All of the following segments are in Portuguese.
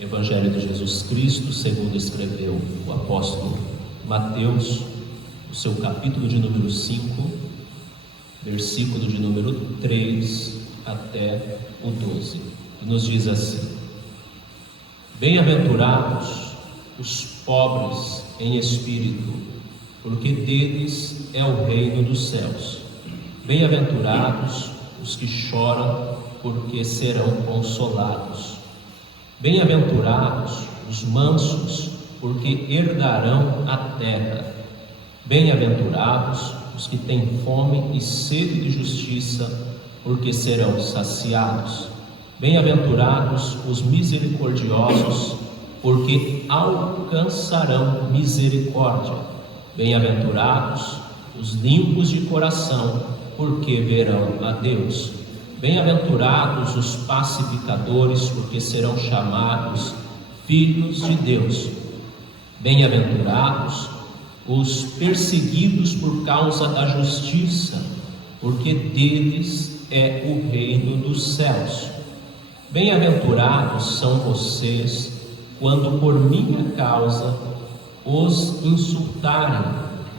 Evangelho de Jesus Cristo, segundo escreveu o apóstolo Mateus, o seu capítulo de número 5, versículo de número 3 até o 12, que nos diz assim: Bem-aventurados os pobres em espírito, porque deles é o reino dos céus. Bem-aventurados os que choram, porque serão consolados. Bem-aventurados os mansos, porque herdarão a terra. Bem-aventurados os que têm fome e sede de justiça, porque serão saciados. Bem-aventurados os misericordiosos, porque alcançarão misericórdia. Bem-aventurados os limpos de coração, porque verão a Deus. Bem-aventurados os pacificadores, porque serão chamados filhos de Deus. Bem-aventurados os perseguidos por causa da justiça, porque deles é o reino dos céus. Bem-aventurados são vocês, quando por minha causa os insultarem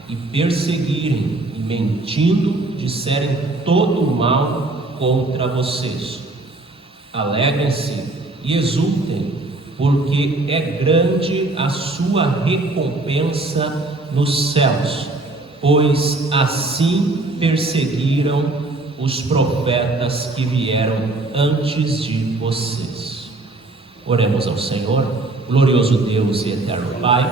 e perseguirem, e mentindo disserem todo o mal contra vocês. Alegrem-se e exultem, porque é grande a sua recompensa nos céus, pois assim perseguiram os profetas que vieram antes de vocês. Oremos ao Senhor. Glorioso Deus e eterno Pai,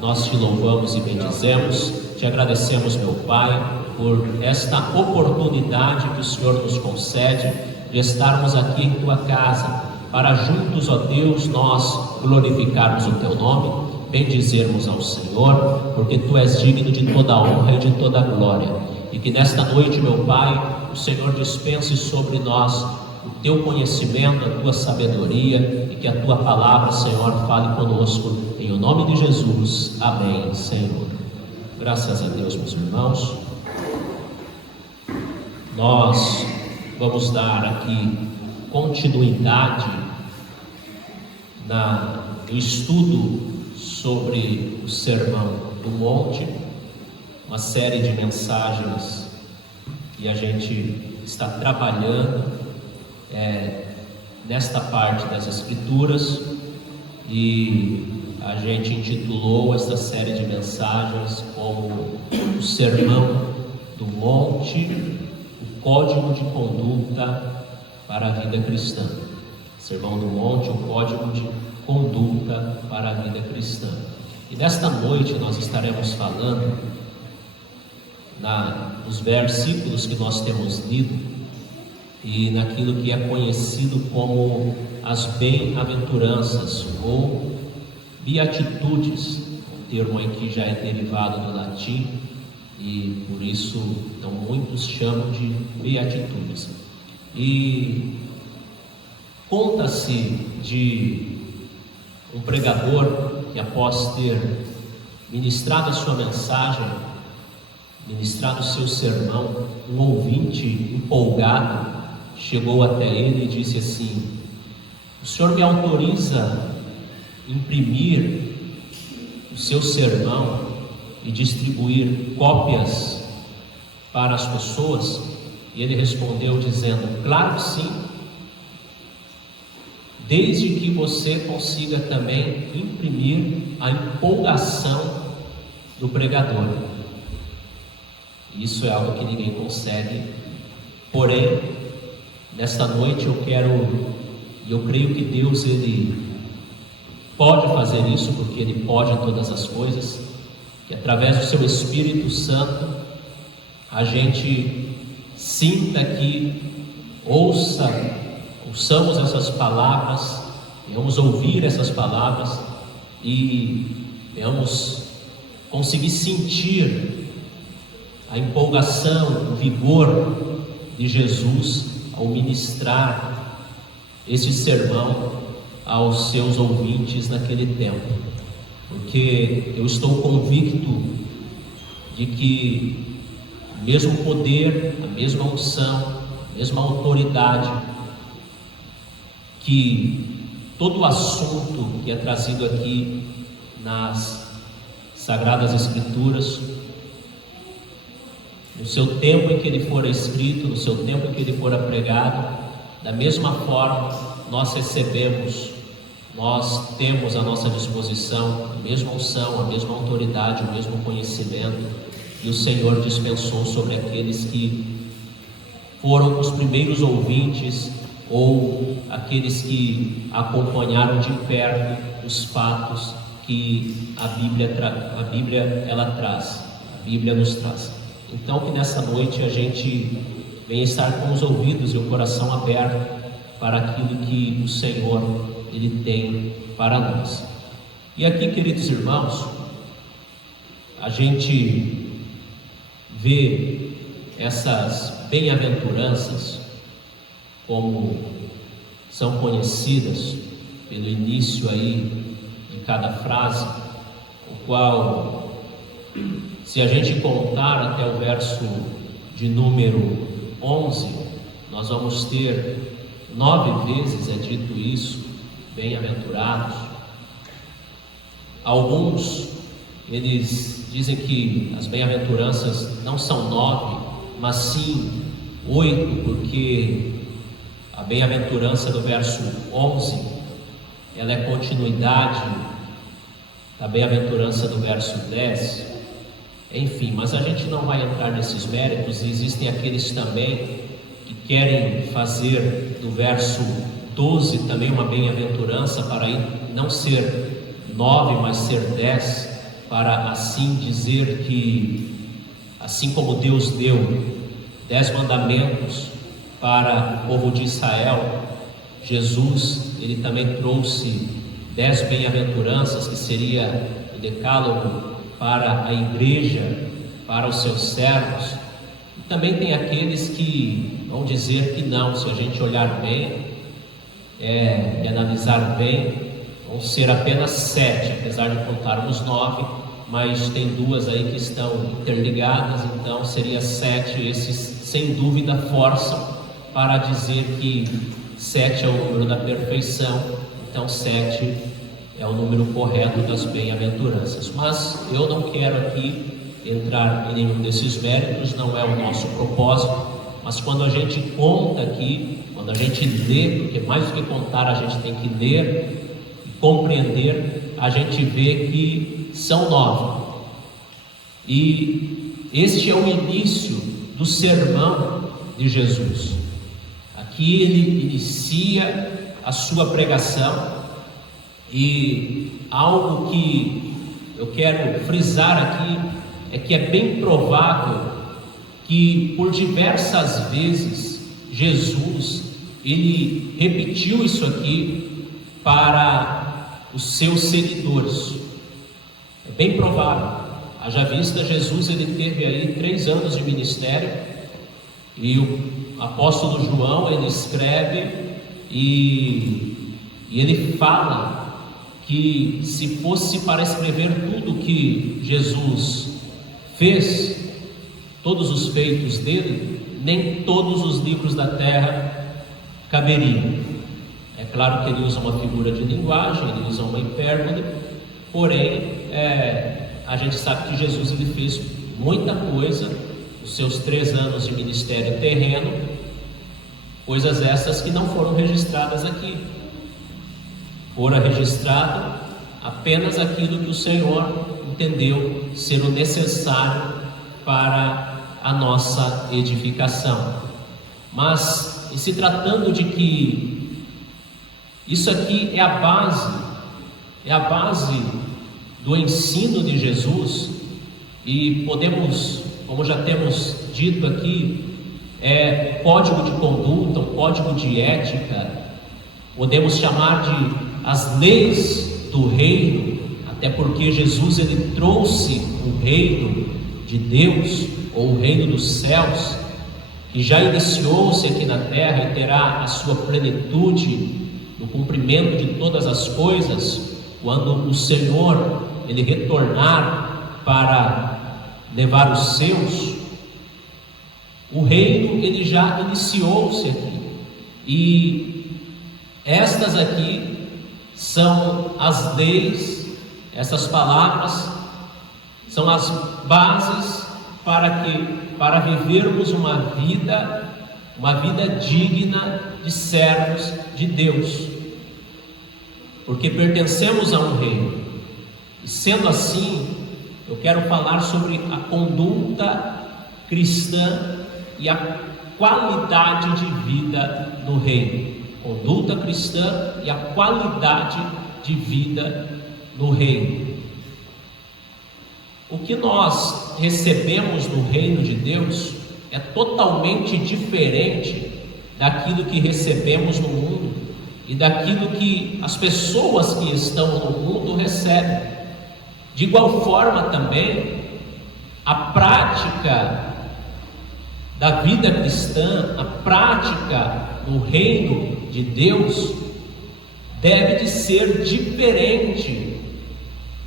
nós te louvamos e bendizemos, te agradecemos, meu Pai, por esta oportunidade que o Senhor nos concede de estarmos aqui em tua casa, para juntos, ó Deus, nós glorificarmos o teu nome, bendizermos ao Senhor, porque tu és digno de toda a honra e de toda a glória. E que nesta noite, meu Pai, o Senhor dispense sobre nós o teu conhecimento, a tua sabedoria, e que a tua palavra, Senhor, fale conosco, em o nome de Jesus. Amém, Senhor. Graças a Deus, meus irmãos. Nós vamos dar aqui continuidade no estudo sobre o Sermão do Monte, uma série de mensagens que a gente está trabalhando nesta parte das Escrituras, e a gente intitulou esta série de mensagens como o Sermão do Monte, o Código de Conduta para a Vida Cristã. Sermão do Monte, o Código de Conduta para a Vida Cristã. E nesta noite nós estaremos falando nos versículos que nós temos lido e naquilo que é conhecido como as bem-aventuranças ou beatitudes, um termo aí que já é derivado do latim, e por isso então muitos chamam de beatitudes. E conta-se de um pregador que, após ter ministrado a sua mensagem, ministrado o seu sermão, um ouvinte empolgado chegou até ele e disse assim: o senhor me autoriza imprimir o seu sermão e distribuir cópias para as pessoas? E ele respondeu dizendo: claro que sim, desde que você consiga também imprimir a empolgação do pregador. Isso é algo que ninguém consegue. Porém, nesta noite eu creio que Deus, Ele pode fazer isso, porque Ele pode todas as coisas, que através do seu Espírito Santo a gente sinta que ouçamos essas palavras, venhamos ouvir essas palavras e venhamos conseguir sentir a empolgação, o vigor de Jesus ao ministrar esse sermão aos seus ouvintes naquele tempo, porque eu estou convicto de que o mesmo poder, a mesma unção, a mesma autoridade que todo o assunto que é trazido aqui nas Sagradas Escrituras, no seu tempo em que ele for escrito, no seu tempo em que ele for pregado, da mesma forma nós recebemos, nós temos à nossa disposição a mesma unção, a mesma autoridade, o mesmo conhecimento, e o Senhor dispensou sobre aqueles que foram os primeiros ouvintes ou aqueles que acompanharam de perto os fatos que a Bíblia ela traz, a Bíblia nos traz. Então que nessa noite a gente venha estar com os ouvidos e o coração aberto para aquilo que o Senhor Ele tem para nós. E aqui, queridos irmãos, a gente vê essas bem-aventuranças como são conhecidas pelo início aí de cada frase, o qual, se a gente contar até o verso de número 11, nós vamos ter 9 vezes é dito isso, bem-aventurados. Alguns, eles dizem que as bem-aventuranças não são 9, mas sim 8, porque a bem-aventurança do verso 11, ela é continuidade da bem-aventurança do verso 10, enfim, mas a gente não vai entrar nesses méritos. Existem aqueles também que querem fazer do verso 12 também uma bem-aventurança, para não ser 9, mas ser 10, para assim dizer que, assim como Deus deu 10 mandamentos para o povo de Israel, Jesus, ele também trouxe 10 bem-aventuranças, que seria o decálogo para a igreja, para os seus servos. E também tem aqueles que vão dizer que não, se a gente olhar bem e analisar bem, vão ser apenas 7, apesar de contarmos 9, mas tem 2 aí que estão interligadas, então seria 7. Esses sem dúvida forçam para dizer que 7 é o número da perfeição, então 7 é o número correto das bem-aventuranças. Mas eu não quero aqui entrar em nenhum desses méritos, não é o nosso propósito. Mas quando a gente conta aqui, quando a gente lê, porque mais do que contar a gente tem que ler e compreender, a gente vê que são 9. E este é o início do sermão de Jesus. Aqui ele inicia a sua pregação, e algo que eu quero frisar aqui é que é bem provável que por diversas vezes Jesus ele repetiu isso aqui para os seus seguidores. É bem provável. Haja vista, Jesus ele teve aí 3 anos de ministério, e o apóstolo João ele escreve e ele fala que se fosse para escrever tudo que Jesus fez, todos os feitos dele, nem todos os livros da terra caberiam. É claro que ele usa uma figura de linguagem, ele usa uma hipérbole, porém a gente sabe que Jesus ele fez muita coisa nos seus 3 anos de ministério terreno, coisas essas que não foram registradas aqui. Fora registrado apenas aquilo que o Senhor entendeu ser o necessário para a nossa edificação. Mas, em se tratando de que isso aqui é a base do ensino de Jesus, e podemos, como já temos dito aqui, um código de conduta, um código de ética, podemos chamar de as leis do reino, até porque Jesus ele trouxe o reino de Deus, ou o reino dos céus, que já iniciou-se aqui na terra e terá a sua plenitude no cumprimento de todas as coisas, quando o Senhor ele retornar para levar os seus. O reino ele já iniciou-se aqui, e estas aqui são as leis, essas palavras são as bases para vivermos uma vida digna de servos de Deus, porque pertencemos a um reino. E sendo assim, eu quero falar sobre a conduta cristã e a qualidade de vida no reino. Conduta cristã e a qualidade de vida no reino. O que nós recebemos no reino de Deus é totalmente diferente daquilo que recebemos no mundo e daquilo que as pessoas que estão no mundo recebem. De igual forma também, a prática da vida cristã, a prática no reino de Deus, deve de ser diferente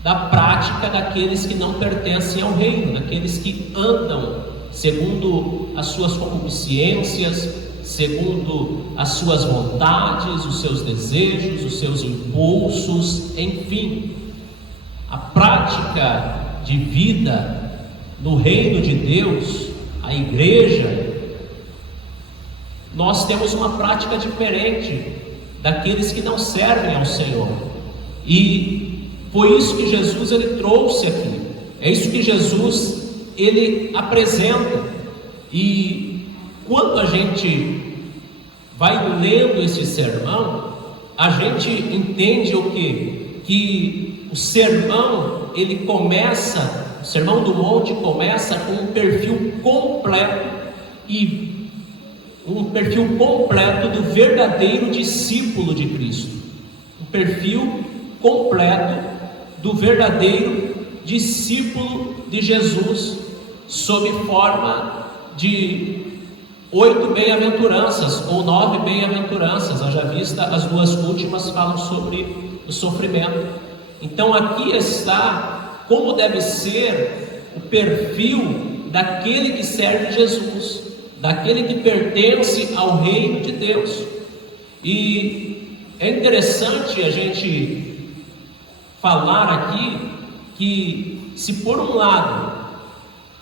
da prática daqueles que não pertencem ao reino, daqueles que andam segundo as suas concupiscências, segundo as suas vontades, os seus desejos, os seus impulsos, enfim. A prática de vida no reino de Deus, a igreja, nós temos uma prática diferente daqueles que não servem ao Senhor. E foi isso que Jesus ele trouxe aqui. É isso que Jesus ele apresenta. E quando a gente vai lendo esse sermão, a gente entende o quê? Que o sermão ele começa, o Sermão do Monte começa com um perfil completo do verdadeiro discípulo de Cristo, um perfil completo do verdadeiro discípulo de Jesus, sob forma de 8 bem-aventuranças ou 9 bem-aventuranças, haja vista as duas últimas falam sobre o sofrimento. Então aqui está como deve ser o perfil daquele que serve Jesus, daquele que pertence ao reino de Deus. E é interessante a gente falar aqui que, se por um lado,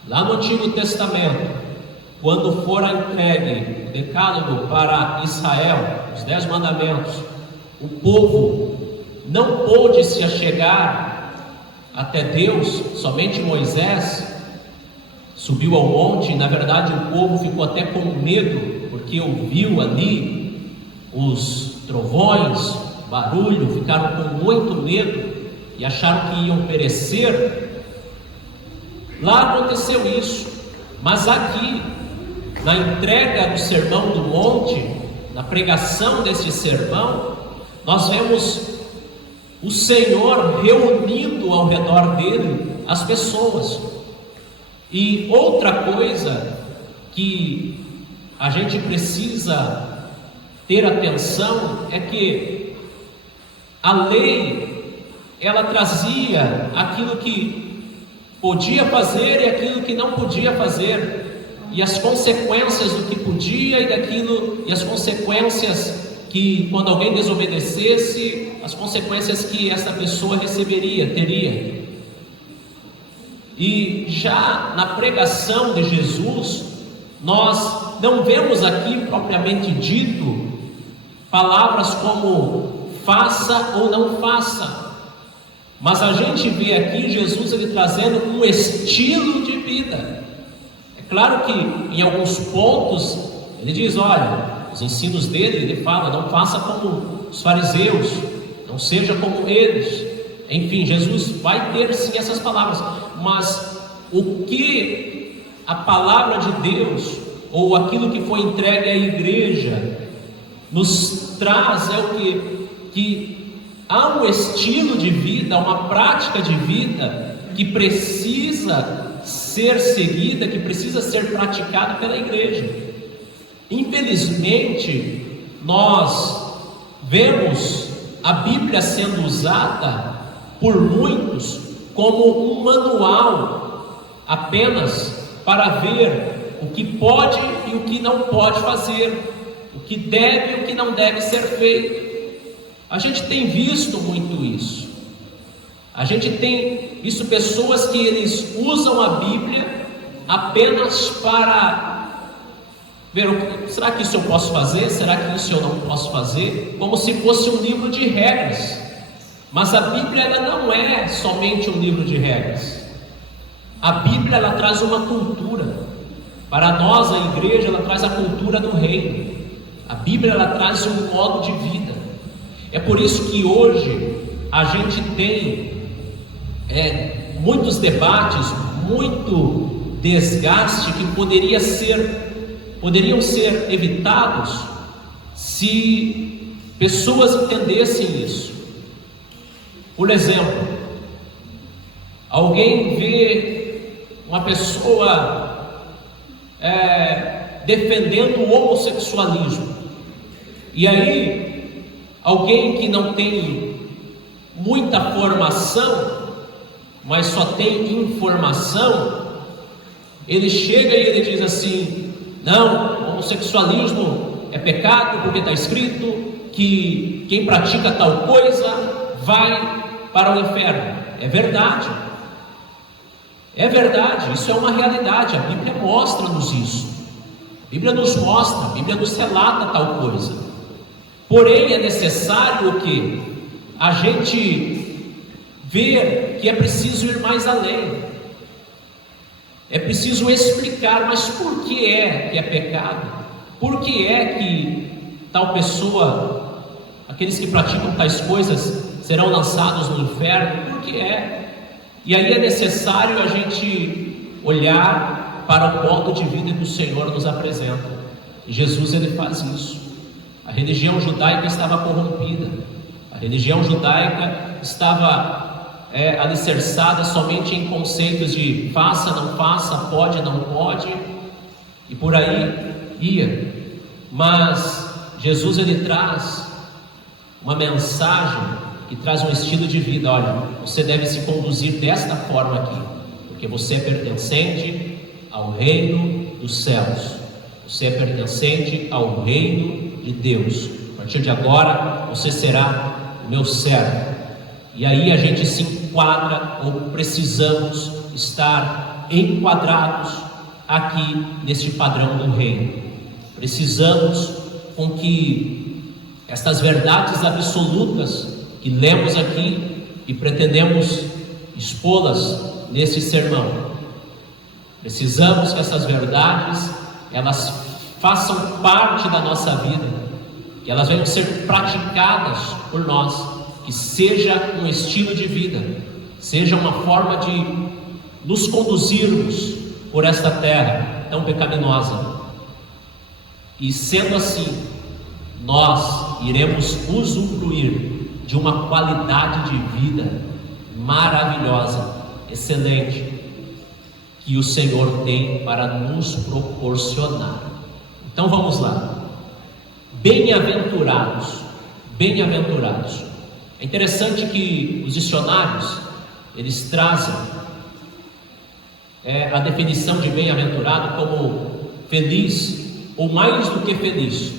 lá no Antigo Testamento, quando for entregue o Decálogo para Israel, os 10 mandamentos, o povo não pôde se achegar até Deus, somente Moisés subiu ao monte, e na verdade o povo ficou até com medo, porque ouviu ali os trovões, barulho, ficaram com muito medo e acharam que iam perecer. Lá aconteceu isso, mas aqui, na entrega do Sermão do Monte, na pregação desse sermão, nós vemos o Senhor reunindo ao redor dele as pessoas. E outra coisa que a gente precisa ter atenção é que a lei, ela trazia aquilo que podia fazer e aquilo que não podia fazer, e as consequências do que podia e as consequências que, quando alguém desobedecesse, as consequências que essa pessoa teria. E já na pregação de Jesus, nós não vemos aqui propriamente dito palavras como faça ou não faça, mas a gente vê aqui Jesus ele trazendo um estilo de vida. É claro que em alguns pontos ele diz, olha, os ensinos dele, ele fala, não faça como os fariseus, não seja como eles. Enfim, Jesus vai ter sim essas palavras, mas o que a palavra de Deus, ou aquilo que foi entregue à igreja, nos traz é o que há um estilo de vida, uma prática de vida que precisa ser seguida, que precisa ser praticada pela igreja. Infelizmente, nós vemos a Bíblia sendo usada por muitos como um manual apenas para ver o que pode e o que não pode fazer, o que deve e o que não deve ser feito. A gente tem visto muito isso. A gente tem visto pessoas que eles usam a Bíblia apenas para ver, será que isso eu posso fazer? Será que isso eu não posso fazer? Como se fosse um livro de regras. Mas a Bíblia, ela não é somente um livro de regras. A Bíblia, ela traz uma cultura. Para nós, a igreja, ela traz a cultura do reino. A Bíblia, ela traz um modo de vida. É por isso que hoje a gente tem muitos debates, muito desgaste que poderiam ser evitados se pessoas entendessem isso. Por exemplo, alguém vê uma pessoa defendendo o homossexualismo, e aí alguém que não tem muita formação, mas só tem informação, ele chega e ele diz assim: não, homossexualismo é pecado, porque está escrito que quem pratica tal coisa vai para o inferno. É verdade, isso é uma realidade. A Bíblia mostra-nos isso, a Bíblia nos mostra, a Bíblia nos relata tal coisa. Porém, é necessário que a gente ver que é preciso ir mais além. É preciso explicar, mas por que é pecado? Por que é que tal pessoa, aqueles que praticam tais coisas, serão lançados no inferno? Por que é? E aí é necessário a gente olhar para o modo de vida que o Senhor nos apresenta. E Jesus, ele faz isso. A religião judaica estava corrompida. A religião judaica estava alicerçada somente em conceitos de faça, não faça, pode, não pode, e por aí ia. Mas Jesus, ele traz uma mensagem que traz um estilo de vida. Olha, você deve se conduzir desta forma aqui, porque você é pertencente ao reino dos céus, você é pertencente ao reino de Deus. A partir de agora você será o meu servo. E aí a gente se enquadra, ou precisamos estar enquadrados aqui neste padrão do reino. Precisamos com que estas verdades absolutas que lemos aqui e pretendemos expô-las nesse sermão, precisamos que essas verdades elas façam parte da nossa vida, que elas venham ser praticadas por nós, que seja um estilo de vida, seja uma forma de nos conduzirmos por esta terra tão pecaminosa. E sendo assim, nós iremos usufruir de uma qualidade de vida maravilhosa, excelente, que o Senhor tem para nos proporcionar. Então vamos lá. Bem-aventurados, bem-aventurados. É interessante que os dicionários, eles trazem a definição de bem-aventurado como feliz ou mais do que feliz.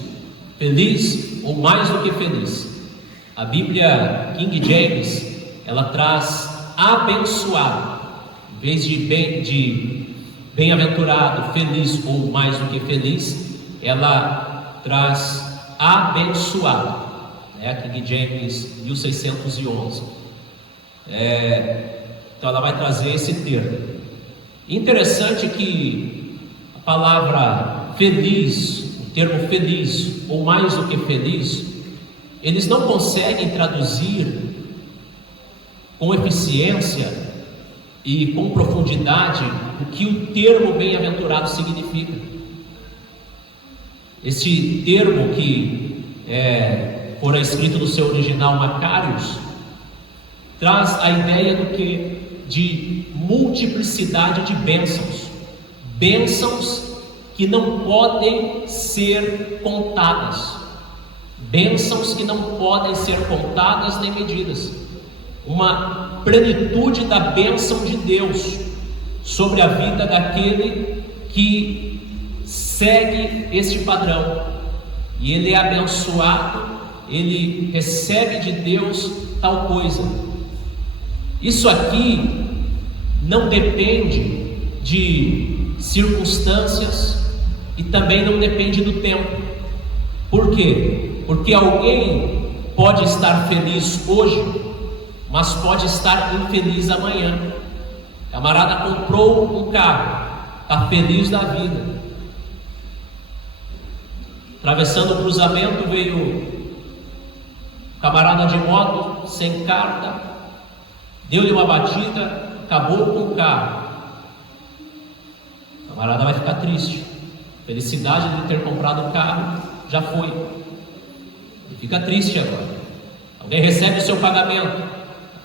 Feliz ou mais do que feliz. A Bíblia King James, ela traz abençoado, em vez de bem-aventurado, feliz ou mais do que feliz, ela traz abençoado. A King James 1611. Então ela vai trazer esse termo. Interessante que a palavra feliz, o termo feliz ou mais do que feliz, eles não conseguem traduzir com eficiência e com profundidade o que o termo bem-aventurado significa. Esse termo que fora escrito no seu original Macários, traz a ideia do que? De multiplicidade de bênçãos, bênçãos que não podem ser contadas, bênçãos que não podem ser contadas nem medidas, uma plenitude da bênção de Deus sobre a vida daquele que segue este padrão. E ele é abençoado ele recebe de Deus tal coisa. Isso aqui não depende de circunstâncias e também não depende do tempo. Por quê? Porque alguém pode estar feliz hoje, mas pode estar infeliz amanhã. O camarada comprou um carro, está feliz da vida. Atravessando o cruzamento veio um camarada de moto, sem carta, deu-lhe uma batida, acabou com o carro. O camarada vai ficar triste. A felicidade de ter comprado o carro já foi. Ele fica triste agora. Alguém recebe o seu pagamento,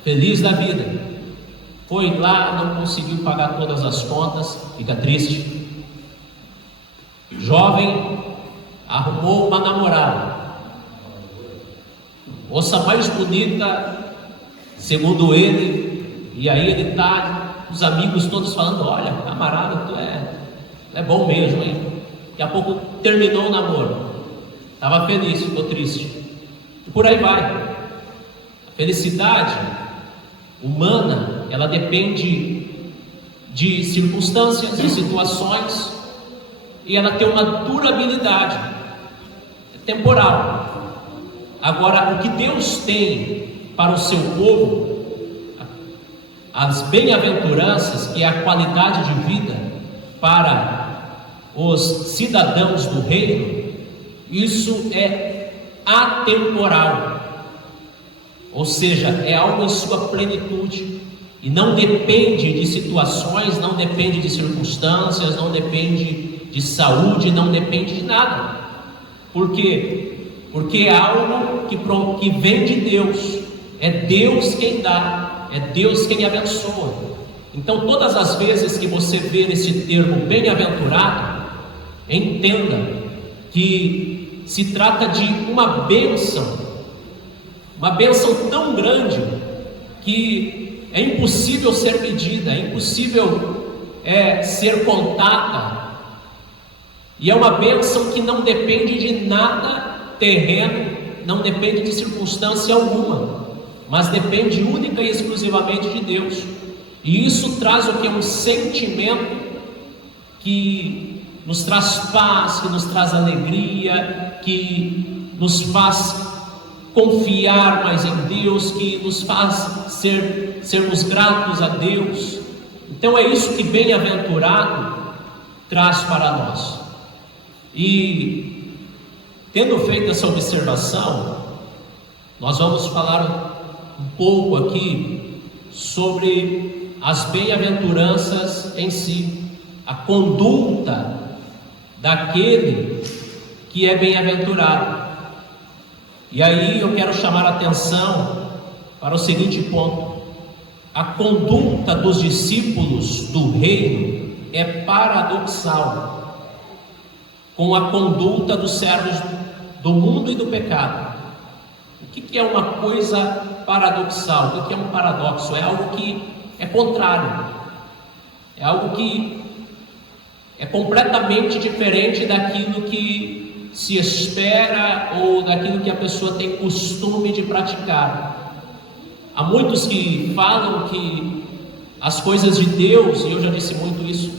feliz da vida. Foi lá, não conseguiu pagar todas as contas, fica triste. Jovem arrumou uma namorada, moça mais bonita, segundo ele, e aí ele está, os amigos todos falando: olha, camarada, tu é bom mesmo, hein? Daqui a pouco terminou o namoro, estava feliz, ficou triste, e por aí vai. A felicidade humana, ela depende de circunstâncias, de situações, e ela tem uma durabilidade, é temporal. Agora, o que Deus tem para o seu povo, as bem-aventuranças, que é a qualidade de vida para os cidadãos do reino, isso é atemporal, ou seja, é algo em sua plenitude, e não depende de situações, não depende de circunstâncias, não depende de saúde, não depende de nada. Por quê? Porque é algo que vem de Deus, é Deus quem dá, é Deus quem abençoa. Então, todas as vezes que você vê esse termo bem-aventurado, entenda que se trata de uma bênção tão grande que é impossível ser medida, é impossível ser contada, e é uma bênção que não depende de nada terreno, não depende de circunstância alguma, mas depende única e exclusivamente de Deus. E isso traz o que? Um sentimento que nos traz paz, que nos traz alegria, que nos faz confiar mais em Deus, que nos faz sermos gratos a Deus. Então é isso que bem-aventurado traz para nós. E tendo feito essa observação, nós vamos falar um pouco aqui sobre as bem-aventuranças em si, a conduta daquele que é bem-aventurado. E aí eu quero chamar a atenção para o seguinte ponto: a conduta dos discípulos do reino é paradoxal com a conduta dos servos do mundo e do pecado. O que é uma coisa paradoxal? O que é um paradoxo? É algo que é contrário, é algo que é completamente diferente daquilo que se espera ou daquilo que a pessoa tem costume de praticar. Há muitos que falam que as coisas de Deus, e eu já disse muito isso,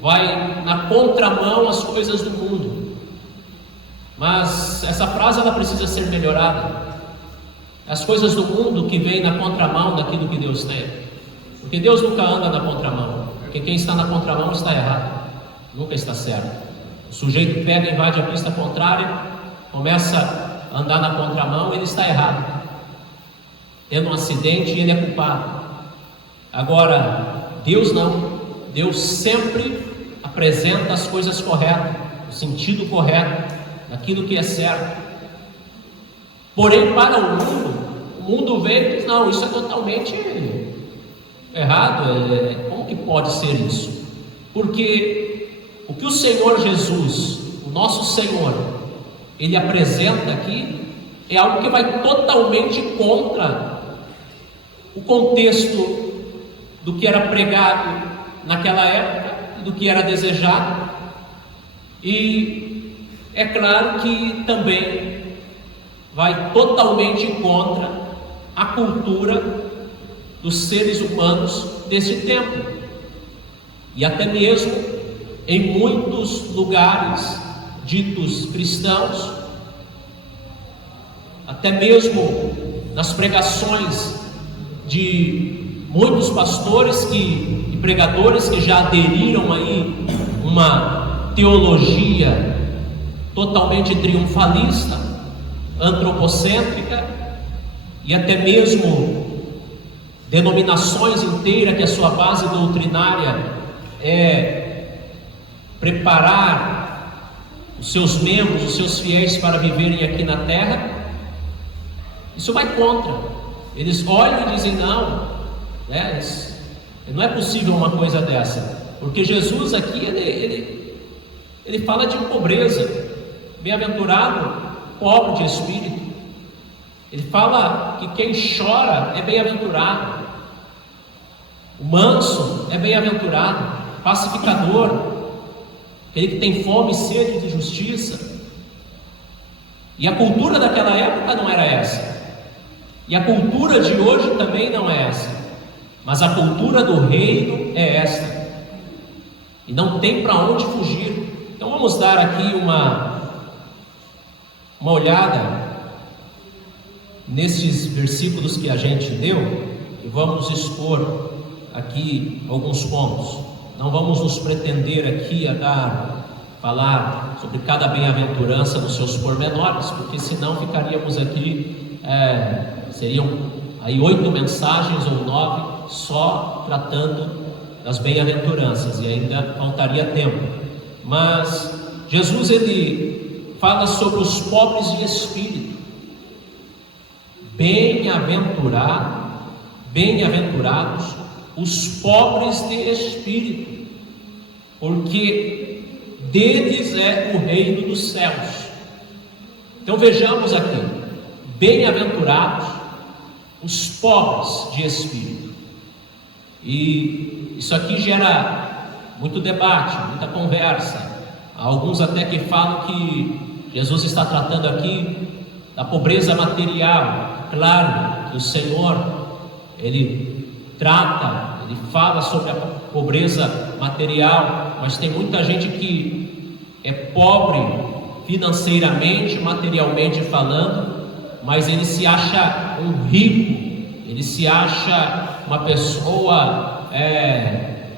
vai na contramão às coisas do mundo. Mas essa frase ela precisa ser melhorada. As coisas do mundo que vêm na contramão daquilo que Deus tem, porque Deus nunca anda na contramão, porque quem está na contramão está errado, nunca está certo. O sujeito pega e invade a pista contrária, começa a andar na contramão, ele está errado, tendo um acidente, ele é culpado. Agora, Deus não. Deus sempre apresenta as coisas corretas, o sentido correto, daquilo que é certo. Porém, para o mundo vê e diz: não, isso é totalmente errado. Como que pode ser isso? Porque o que o Senhor Jesus, o nosso Senhor, Ele apresenta aqui, é algo que vai totalmente contra o contexto do que era pregado naquela época, do que era desejado. E é claro que também vai totalmente contra a cultura dos seres humanos desse tempo. E até mesmo em muitos lugares ditos cristãos, até mesmo nas pregações de muitos pastores e pregadores que já aderiram aí uma teologia totalmente triunfalista, antropocêntrica, e até mesmo denominações inteiras que a sua base doutrinária é preparar os seus membros, os seus fiéis para viverem aqui na terra. Isso vai contra. Eles olham e dizem: não, não é possível uma coisa dessa, porque Jesus aqui ele fala de pobreza. Bem-aventurado pobre de espírito. Ele fala que quem chora é bem-aventurado, o manso é bem-aventurado, pacificador, aquele que tem fome e sede de justiça. E a cultura daquela época não era essa, e a cultura de hoje também não é essa, mas a cultura do reino é esta, e não tem para onde fugir. Então vamos dar aqui uma olhada nestes versículos que a gente deu, e vamos expor aqui alguns pontos. Não vamos nos pretender aqui falar sobre cada bem-aventurança nos seus pormenores, porque senão ficaríamos aqui, seriam aí 8 mensagens ou 9 só tratando das bem-aventuranças, e ainda faltaria tempo. Mas Jesus, ele fala sobre os pobres de espírito. Bem-aventurados os pobres de espírito, porque deles é o reino dos céus. Então vejamos aqui: bem-aventurados os pobres de espírito. E isso aqui gera muito debate, muita conversa. Há alguns até que falam que Jesus está tratando aqui da pobreza material. Claro que o Senhor, ele fala sobre a pobreza material, mas tem muita gente que é pobre financeiramente, materialmente falando, mas ele se acha um rico, ele se acha uma pessoa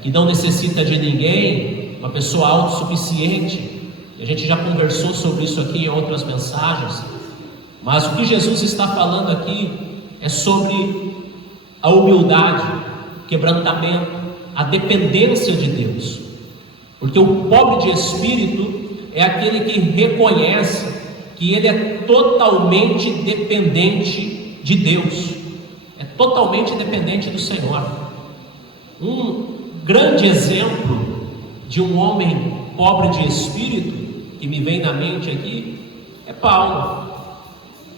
que não necessita de ninguém, uma pessoa autossuficiente. A gente já conversou sobre isso aqui em outras mensagens. Mas o que Jesus está falando aqui é sobre a humildade, o quebrantamento, a dependência de Deus. Porque o pobre de espírito é aquele que reconhece que ele é totalmente dependente de Deus, é totalmente dependente do Senhor. Um grande exemplo de um homem pobre de espírito que me vem na mente aqui é Paulo.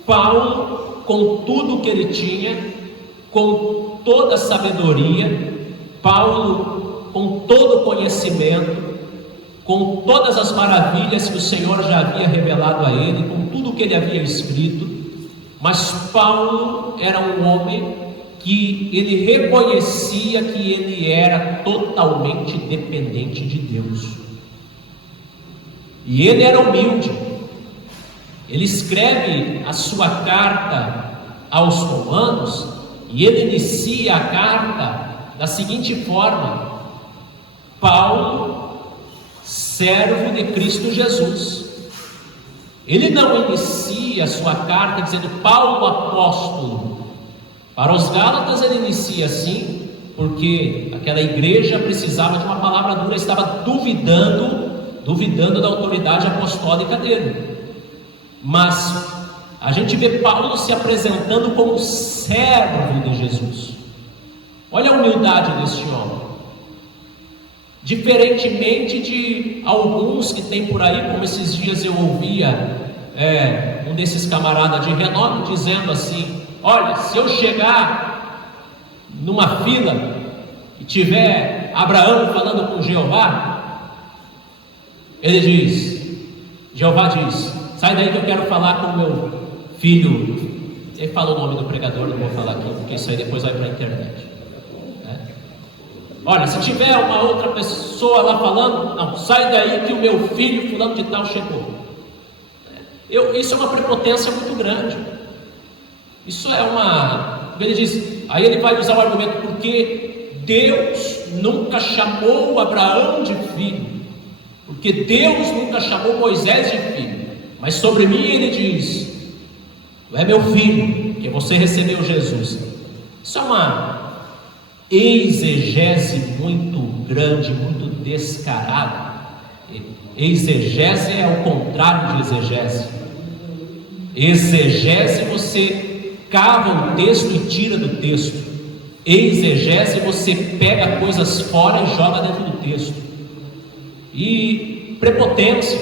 Paulo, com tudo que ele tinha, com toda a sabedoria, Paulo, com todo o conhecimento, com todas as maravilhas que o Senhor já havia revelado a ele, com tudo que ele havia escrito, mas Paulo era um homem que ele reconhecia que ele era totalmente dependente de Deus, e ele era humilde. Ele escreve a sua carta aos Romanos e ele inicia a carta da seguinte forma: Paulo, servo de Cristo Jesus. Ele não inicia a sua carta dizendo Paulo, apóstolo. Para os Gálatas ele inicia assim, porque aquela igreja precisava de uma palavra dura, estava duvidando da autoridade apostólica dele. Mas a gente vê Paulo se apresentando como servo de Jesus. Olha a humildade deste homem. Diferentemente de alguns que tem por aí, como esses dias eu ouvia um desses camaradas de renome dizendo assim: olha, se eu chegar numa fila e tiver Abraão falando com Jeová, Jeová diz: sai daí que eu quero falar com o meu filho, ele fala o nome do pregador, não vou falar aqui, porque isso aí depois vai para a internet, né? Olha, se tiver uma outra pessoa lá falando, não, sai daí que o meu filho fulano de tal chegou. Isso é uma prepotência muito grande. Isso é uma... Ele diz, aí ele vai usar o argumento, porque Deus nunca chamou Abraão de filho, porque Deus nunca chamou Moisés de filho, mas sobre mim ele diz, tu é meu filho, que você recebeu Jesus. Isso é uma exegese muito grande, muito descarada. Exegese é o contrário de exegese. Exegese, você cava o texto e tira do texto. Exegese, você pega coisas fora e joga dentro do texto. E prepotência.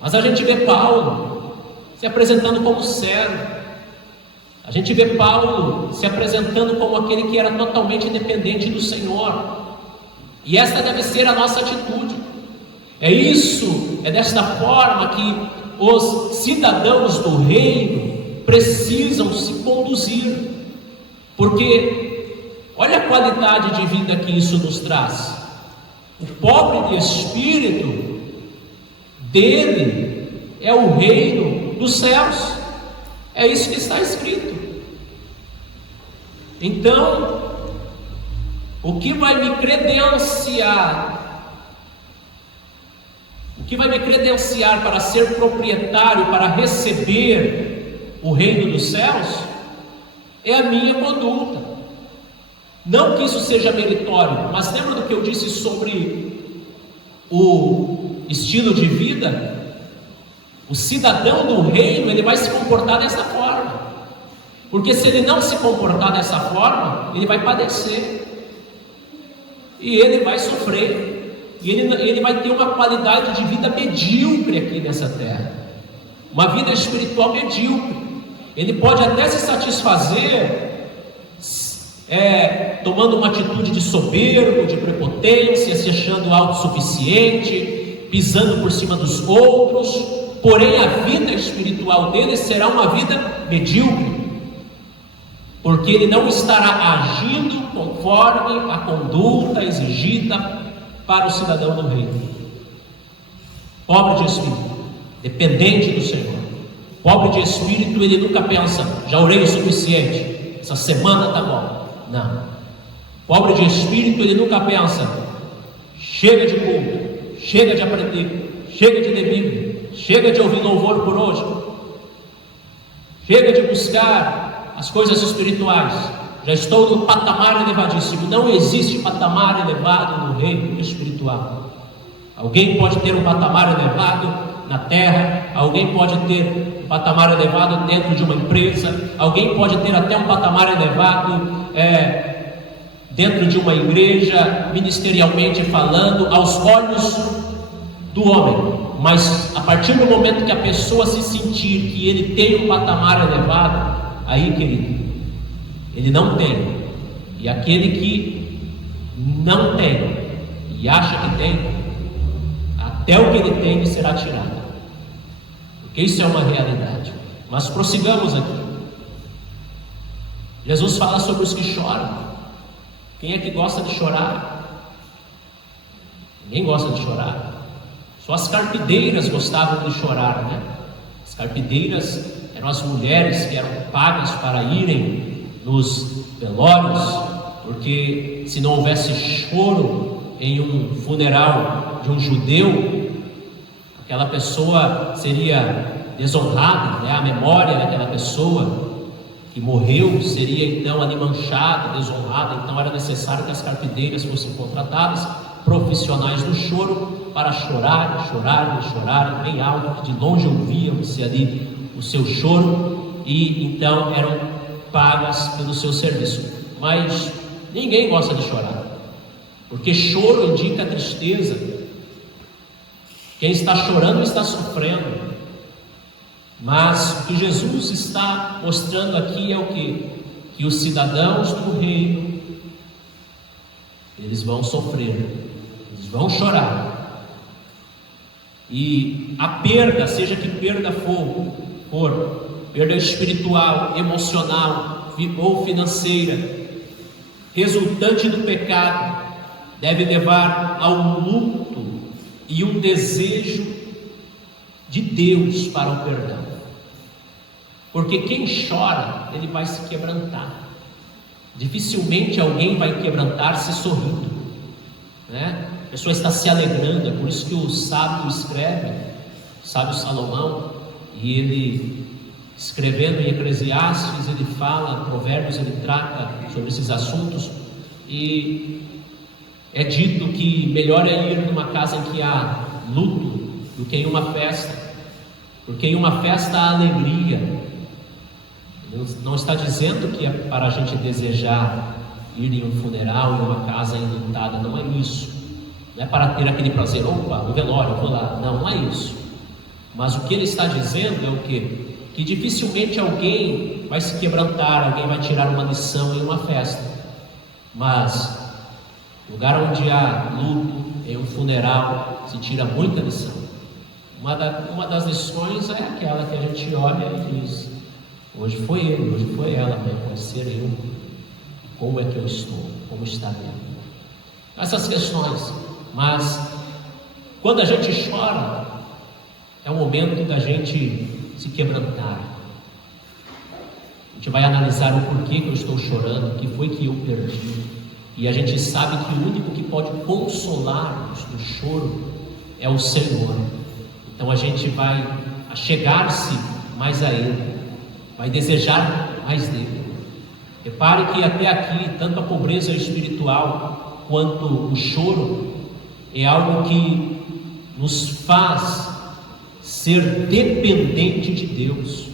Mas a gente vê Paulo se apresentando como servo. A gente vê Paulo se apresentando como aquele que era totalmente independente do Senhor. E essa deve ser a nossa atitude. É desta forma que os cidadãos do reino precisam se conduzir. Porque olha a qualidade de vida que isso nos traz. O pobre de espírito, dele é o reino dos céus. É isso que está escrito. Então, o que vai me credenciar? O que vai me credenciar para ser proprietário, para receber o reino dos céus? É a minha conduta. Não que isso seja meritório, mas lembra do que eu disse sobre o estilo de vida? O cidadão do reino, ele vai se comportar dessa forma. Porque se ele não se comportar dessa forma, ele vai padecer. E ele vai sofrer. E ele vai ter uma qualidade de vida medíocre aqui nessa terra. Uma vida espiritual medíocre. Ele pode até se satisfazer tomando uma atitude de soberbo, de prepotência, se achando autossuficiente, pisando por cima dos outros. Porém a vida espiritual dele será uma vida medíocre, porque ele não estará agindo conforme a conduta exigida para o cidadão do reino. Pobre de espírito, dependente do Senhor. Pobre de espírito, ele nunca pensa, já orei o suficiente, essa semana está bom. Não. Pobre de espírito, ele nunca pensa, chega de culto, chega de aprender, chega de ler Bíblia, chega de ouvir louvor por hoje, chega de buscar as coisas espirituais, já estou no patamar elevadíssimo. Não existe patamar elevado no reino espiritual. Alguém pode ter um patamar elevado na terra, alguém pode ter um patamar elevado dentro de uma empresa, alguém pode ter até um patamar elevado dentro de uma igreja, ministerialmente falando, aos olhos do homem. Mas a partir do momento que a pessoa se sentir que ele tem um patamar elevado, aí, querido, ele não tem. E aquele que não tem e acha que tem, até o que ele tem lhe será tirado. Porque isso é uma realidade. Mas prossigamos aqui. Jesus fala sobre os que choram. Quem é que gosta de chorar? Ninguém gosta de chorar. Só as carpideiras gostavam de chorar, né? As carpideiras eram as mulheres que eram pagas para irem nos velórios, porque se não houvesse choro em um funeral de um judeu, aquela pessoa seria desonrada, né? A memória daquela pessoa que morreu seria então ali manchada, desonrada. Então era necessário que as carpideiras fossem contratadas, profissionais do choro, para chorar bem alto, que de longe ouviam-se ali o seu choro, e então eram pagas pelo seu serviço. Mas ninguém gosta de chorar, porque choro indica tristeza. Quem está chorando está sofrendo. Mas o que Jesus está mostrando aqui é o quê? Que os cidadãos do reino, eles vão sofrer, eles vão chorar. E a perda, seja que perda for, perda espiritual, emocional ou financeira, resultante do pecado, deve levar ao luto e um desejo de Deus para o perdão. Porque quem chora, ele vai se quebrantar. Dificilmente alguém vai quebrantar-se sorrindo, né? A pessoa está se alegrando. É por isso que o sábio escreve, o sábio Salomão, e ele, escrevendo em Eclesiastes, ele fala, Provérbios, ele trata sobre esses assuntos, e é dito que melhor é ir numa casa em que há luto do que em uma festa, porque em uma festa há alegria. Não está dizendo que é para a gente desejar ir em um funeral, em uma casa enlutada, não é isso. Não é para ter aquele prazer, opa, um velório, vou lá. Não, não é isso. Mas o que ele está dizendo é o quê? Que dificilmente alguém vai se quebrantar, alguém vai tirar uma lição em uma festa. Mas lugar onde há luto, em um funeral, se tira muita lição. Uma das lições é aquela que a gente olha e diz: hoje foi ele, hoje foi ela, mas pode ser eu. Como é que eu estou? Como está dentro? Essas questões. Mas quando a gente chora, é o momento da gente se quebrantar. A gente vai analisar o porquê que eu estou chorando, o que foi que eu perdi. E a gente sabe que o único que pode consolar-nos do choro é o Senhor. Então a gente vai chegar-se mais a Ele, vai desejar mais dele. Repare que até aqui, tanto a pobreza espiritual quanto o choro é algo que nos faz ser dependente de Deus,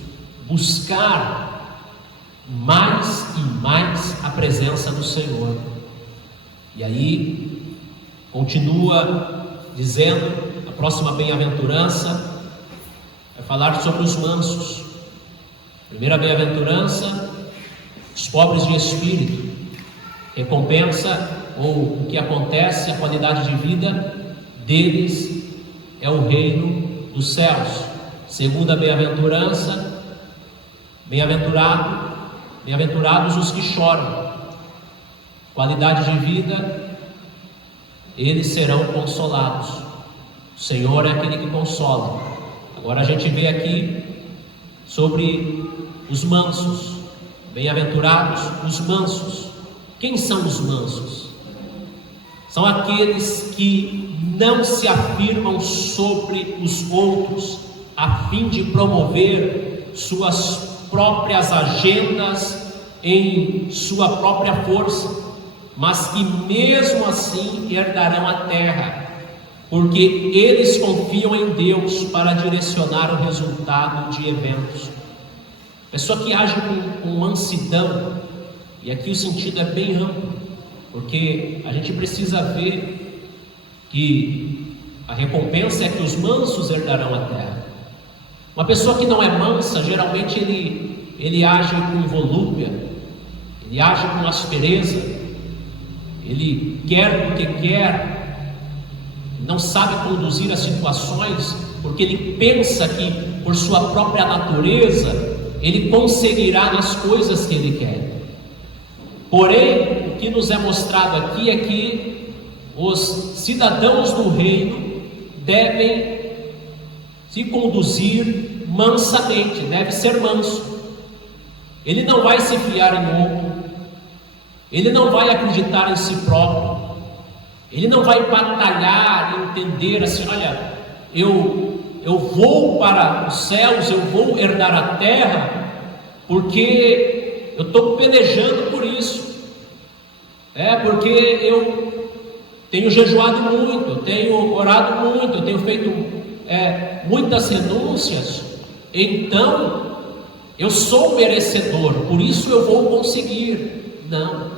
buscar mais e mais a presença do Senhor. E aí continua dizendo, a próxima bem-aventurança vai falar sobre os mansos. Primeira bem-aventurança, os pobres de espírito. Recompensa, ou o que acontece, a qualidade de vida deles é o reino dos céus. Segunda bem-aventurança, bem-aventurados os que choram. Qualidade de vida, eles serão consolados. O Senhor é aquele que consola. Agora a gente vê aqui sobre os mansos. Bem-aventurados os mansos. Quem são os mansos? São aqueles que não se afirmam sobre os outros a fim de promover suas próprias agendas em sua própria força, mas que mesmo assim herdarão a terra, porque eles confiam em Deus para direcionar o resultado de eventos. Pessoa que age com mansidão, e aqui o sentido é bem amplo, porque a gente precisa ver que a recompensa é que os mansos herdarão a terra. Uma pessoa que não é mansa, geralmente ele age com volúpia, ele age com aspereza, ele quer porque quer, não sabe conduzir as situações, porque ele pensa que por sua própria natureza ele conseguirá nas coisas que ele quer. Porém, o que nos é mostrado aqui é que os cidadãos do reino devem se conduzir mansamente, deve ser manso. Ele não vai se fiar em outro, ele não vai acreditar em si próprio, ele não vai batalhar e entender assim: olha, eu vou para os céus, eu vou herdar a terra, porque eu estou pelejando por isso, porque eu tenho jejuado muito, eu tenho orado muito, eu tenho feito muitas renúncias, então eu sou merecedor, por isso eu vou conseguir. Não,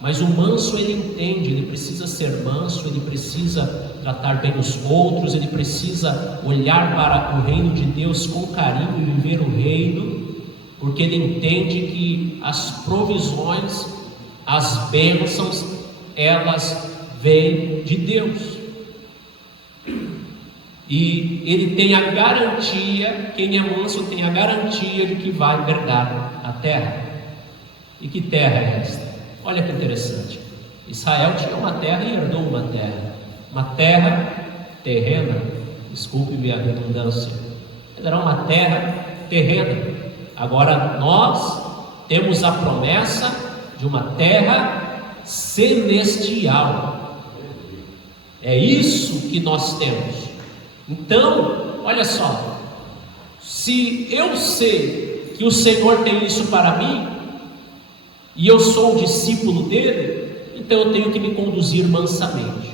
mas o manso ele entende, ele precisa ser manso, ele precisa tratar bem os outros, ele precisa olhar para o reino de Deus com carinho e viver o reino, porque ele entende que as provisões, as bênçãos, elas vêm de Deus. E ele tem a garantia, quem é manso tem a garantia de que vai herdar a terra. E que terra é esta? Olha que interessante. Israel tinha uma terra e herdou uma terra. Uma terra terrena, desculpe-me a redundância, era uma terra terrena. Agora nós temos a promessa de uma terra celestial. É isso que nós temos. Então, olha só, se eu sei que o Senhor tem isso para mim, e eu sou discípulo dele, então eu tenho que me conduzir mansamente.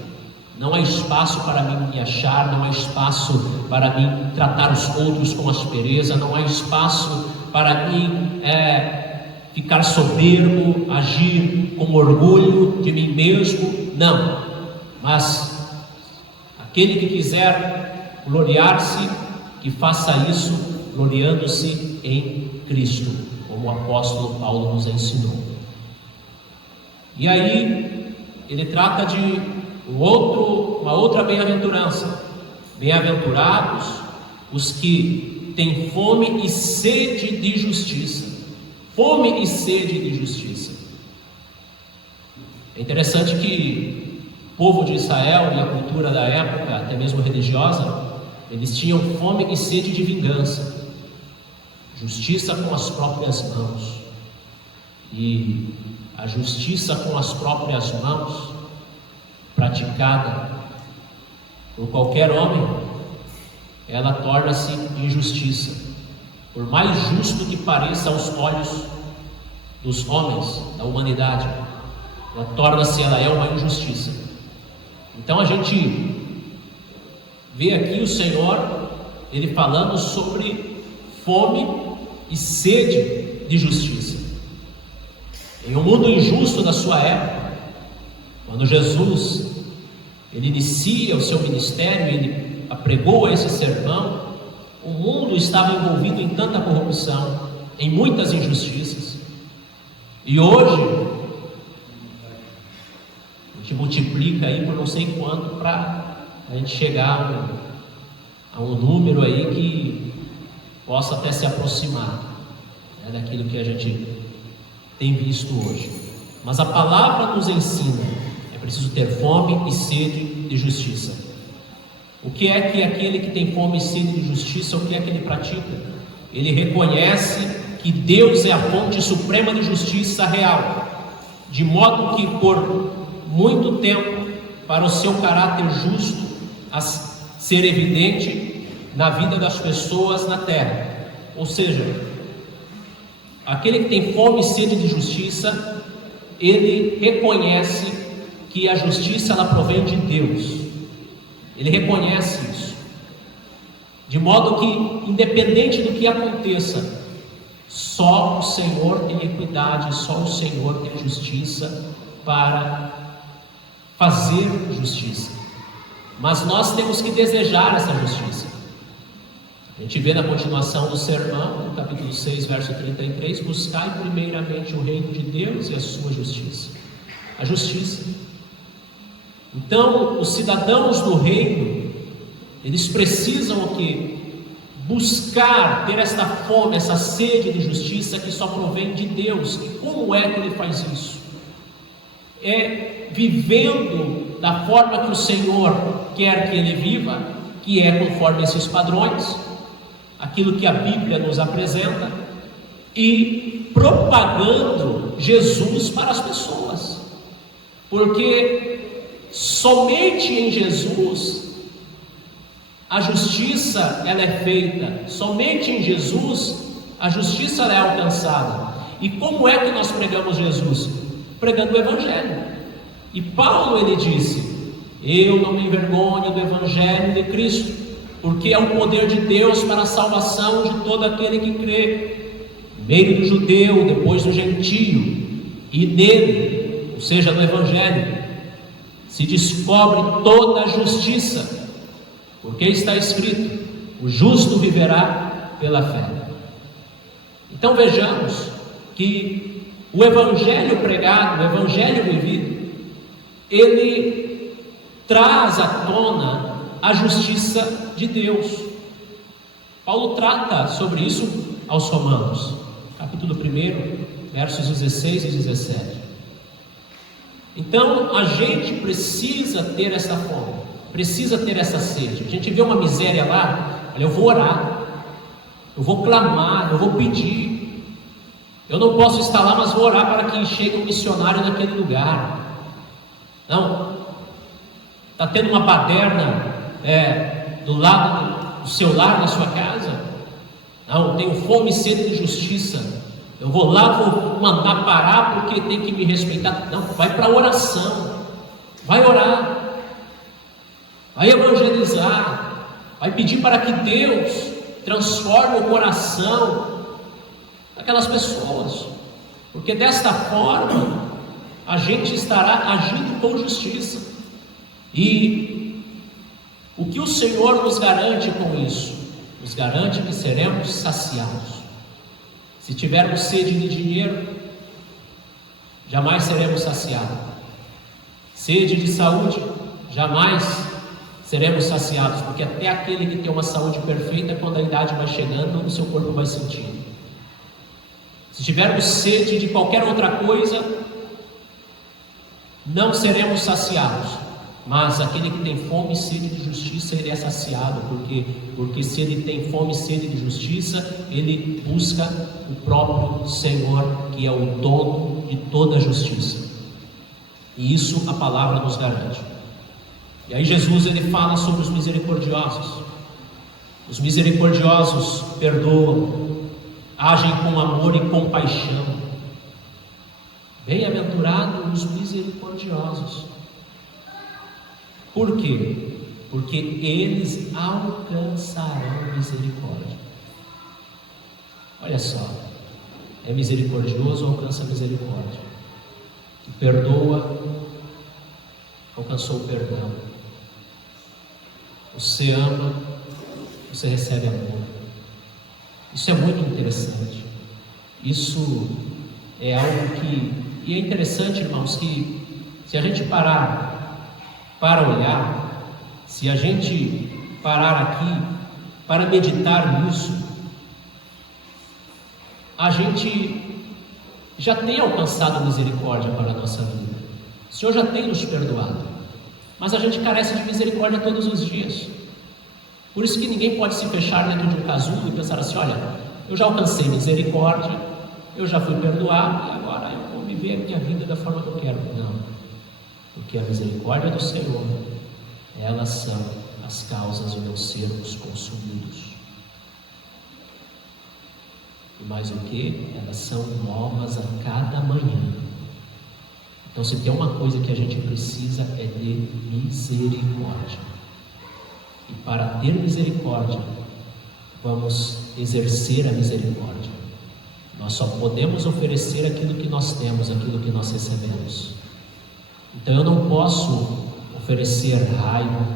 Não há espaço para mim me achar, não há espaço para mim tratar os outros com aspereza, não há espaço para mim ficar soberbo, agir com orgulho de mim mesmo, não. Mas aquele que quiser gloriar-se, que faça isso gloriando-se em Cristo, como o apóstolo Paulo nos ensinou. E aí ele trata de uma outra bem-aventurança. Bem-aventurados os que têm fome e sede de justiça. Fome e sede de justiça. É interessante que o povo de Israel e a cultura da época, até mesmo religiosa, eles tinham fome e sede de vingança, justiça com as próprias mãos. E a justiça com as próprias mãos, praticada por qualquer homem, ela torna-se injustiça. Por mais justo que pareça aos olhos dos homens, da humanidade, ela é uma injustiça. Então a gente vê aqui o Senhor, ele falando sobre fome e sede de justiça. Em um mundo injusto da sua época, quando Jesus ele inicia o seu ministério, ele apregou esse sermão, o mundo estava envolvido em tanta corrupção, em muitas injustiças. E hoje a gente multiplica aí por não sei quanto para a gente chegar a um número aí que possa até se aproximar, né, daquilo que a gente tem visto hoje. Mas a palavra nos ensina: é preciso ter fome e sede de justiça. O que é que aquele que tem fome e sede de justiça, o que é que ele pratica? Ele reconhece que Deus é a fonte suprema de justiça real, de modo que por muito tempo, para o seu caráter justo a ser evidente na vida das pessoas na terra. Ou seja, aquele que tem fome e sede de justiça, ele reconhece que a justiça ela provém de Deus. Ele reconhece isso, de modo que, independente do que aconteça, só o Senhor tem equidade, só o Senhor tem justiça para fazer justiça. Mas nós temos que desejar essa justiça. A gente vê na continuação do sermão, no capítulo 6, verso 33, buscai primeiramente o reino de Deus e a sua justiça. A justiça. Então, os cidadãos do reino, eles precisam o quê? Buscar, ter esta fome, essa sede de justiça que só provém de Deus. E como é que ele faz isso? É vivendo da forma que o Senhor quer que ele viva, que é conforme esses padrões, aquilo que a Bíblia nos apresenta, e propagando Jesus para as pessoas, porque somente em Jesus a justiça ela é feita, somente em Jesus a justiça ela é alcançada. E como é que nós pregamos Jesus? Pregando o Evangelho. E Paulo ele disse: eu não me envergonho do Evangelho de Cristo, porque é o poder de Deus para a salvação de todo aquele que crê, primeiro do judeu, depois do gentio, e nele, ou seja, no Evangelho, se descobre toda a justiça, porque está escrito: o justo viverá pela fé. Então vejamos que o Evangelho pregado, o Evangelho vivido, ele traz à tona a justiça de Deus. Paulo trata sobre isso aos Romanos, capítulo 1, versos 16 e 17. Então, a gente precisa ter essa fome, precisa ter essa sede. A gente vê uma miséria lá, olha, eu vou orar, eu vou clamar, eu vou pedir. Eu não posso estar lá, mas vou orar para que chegue um missionário naquele lugar. Não, está tendo uma baderna do lado do seu lar, da sua casa. Não, tenho fome e sede de justiça. Eu vou lá, vou mandar parar porque tem que me respeitar. Não, vai para a oração, vai orar, vai evangelizar, vai pedir para que Deus transforme o coração daquelas pessoas, porque desta forma a gente estará agindo com justiça. E o que o Senhor nos garante com isso? Nos garante que seremos saciados. Se tivermos sede de dinheiro, jamais seremos saciados. Sede de saúde, jamais seremos saciados, porque até aquele que tem uma saúde perfeita, quando a idade vai chegando, o seu corpo vai sentindo. Se tivermos sede de qualquer outra coisa, não seremos saciados. Mas aquele que tem fome e sede de justiça, ele é saciado, porque se ele tem fome e sede de justiça, ele busca o próprio Senhor, que é o dono de toda a justiça. E isso a palavra nos garante. E aí Jesus, ele fala sobre os misericordiosos. Os misericordiosos perdoam, agem com amor e compaixão. Bem-aventurados os misericordiosos. Por quê? Porque eles alcançarão misericórdia. Olha só, é misericordioso, alcança misericórdia. Que perdoa, alcançou o perdão. Você ama, você recebe amor. Isso é muito interessante. Isso é algo que... E é interessante, irmãos, que se a gente parar para olhar, se a gente parar aqui para meditar nisso, a gente já tem alcançado misericórdia para a nossa vida. O Senhor já tem nos perdoado, mas a gente carece de misericórdia todos os dias. Por isso que ninguém pode se fechar dentro de um casulo e pensar assim: olha, eu já alcancei misericórdia, eu já fui perdoado e agora eu vou viver a minha vida da forma que eu quero. Não. Porque a misericórdia do Senhor, elas são as causas de não sermos consumidos. E mais do que, elas são novas a cada manhã. Então, se tem uma coisa que a gente precisa é de misericórdia. E para ter misericórdia, vamos exercer a misericórdia. Nós só podemos oferecer aquilo que nós temos, aquilo que nós recebemos. Então eu não posso oferecer raiva,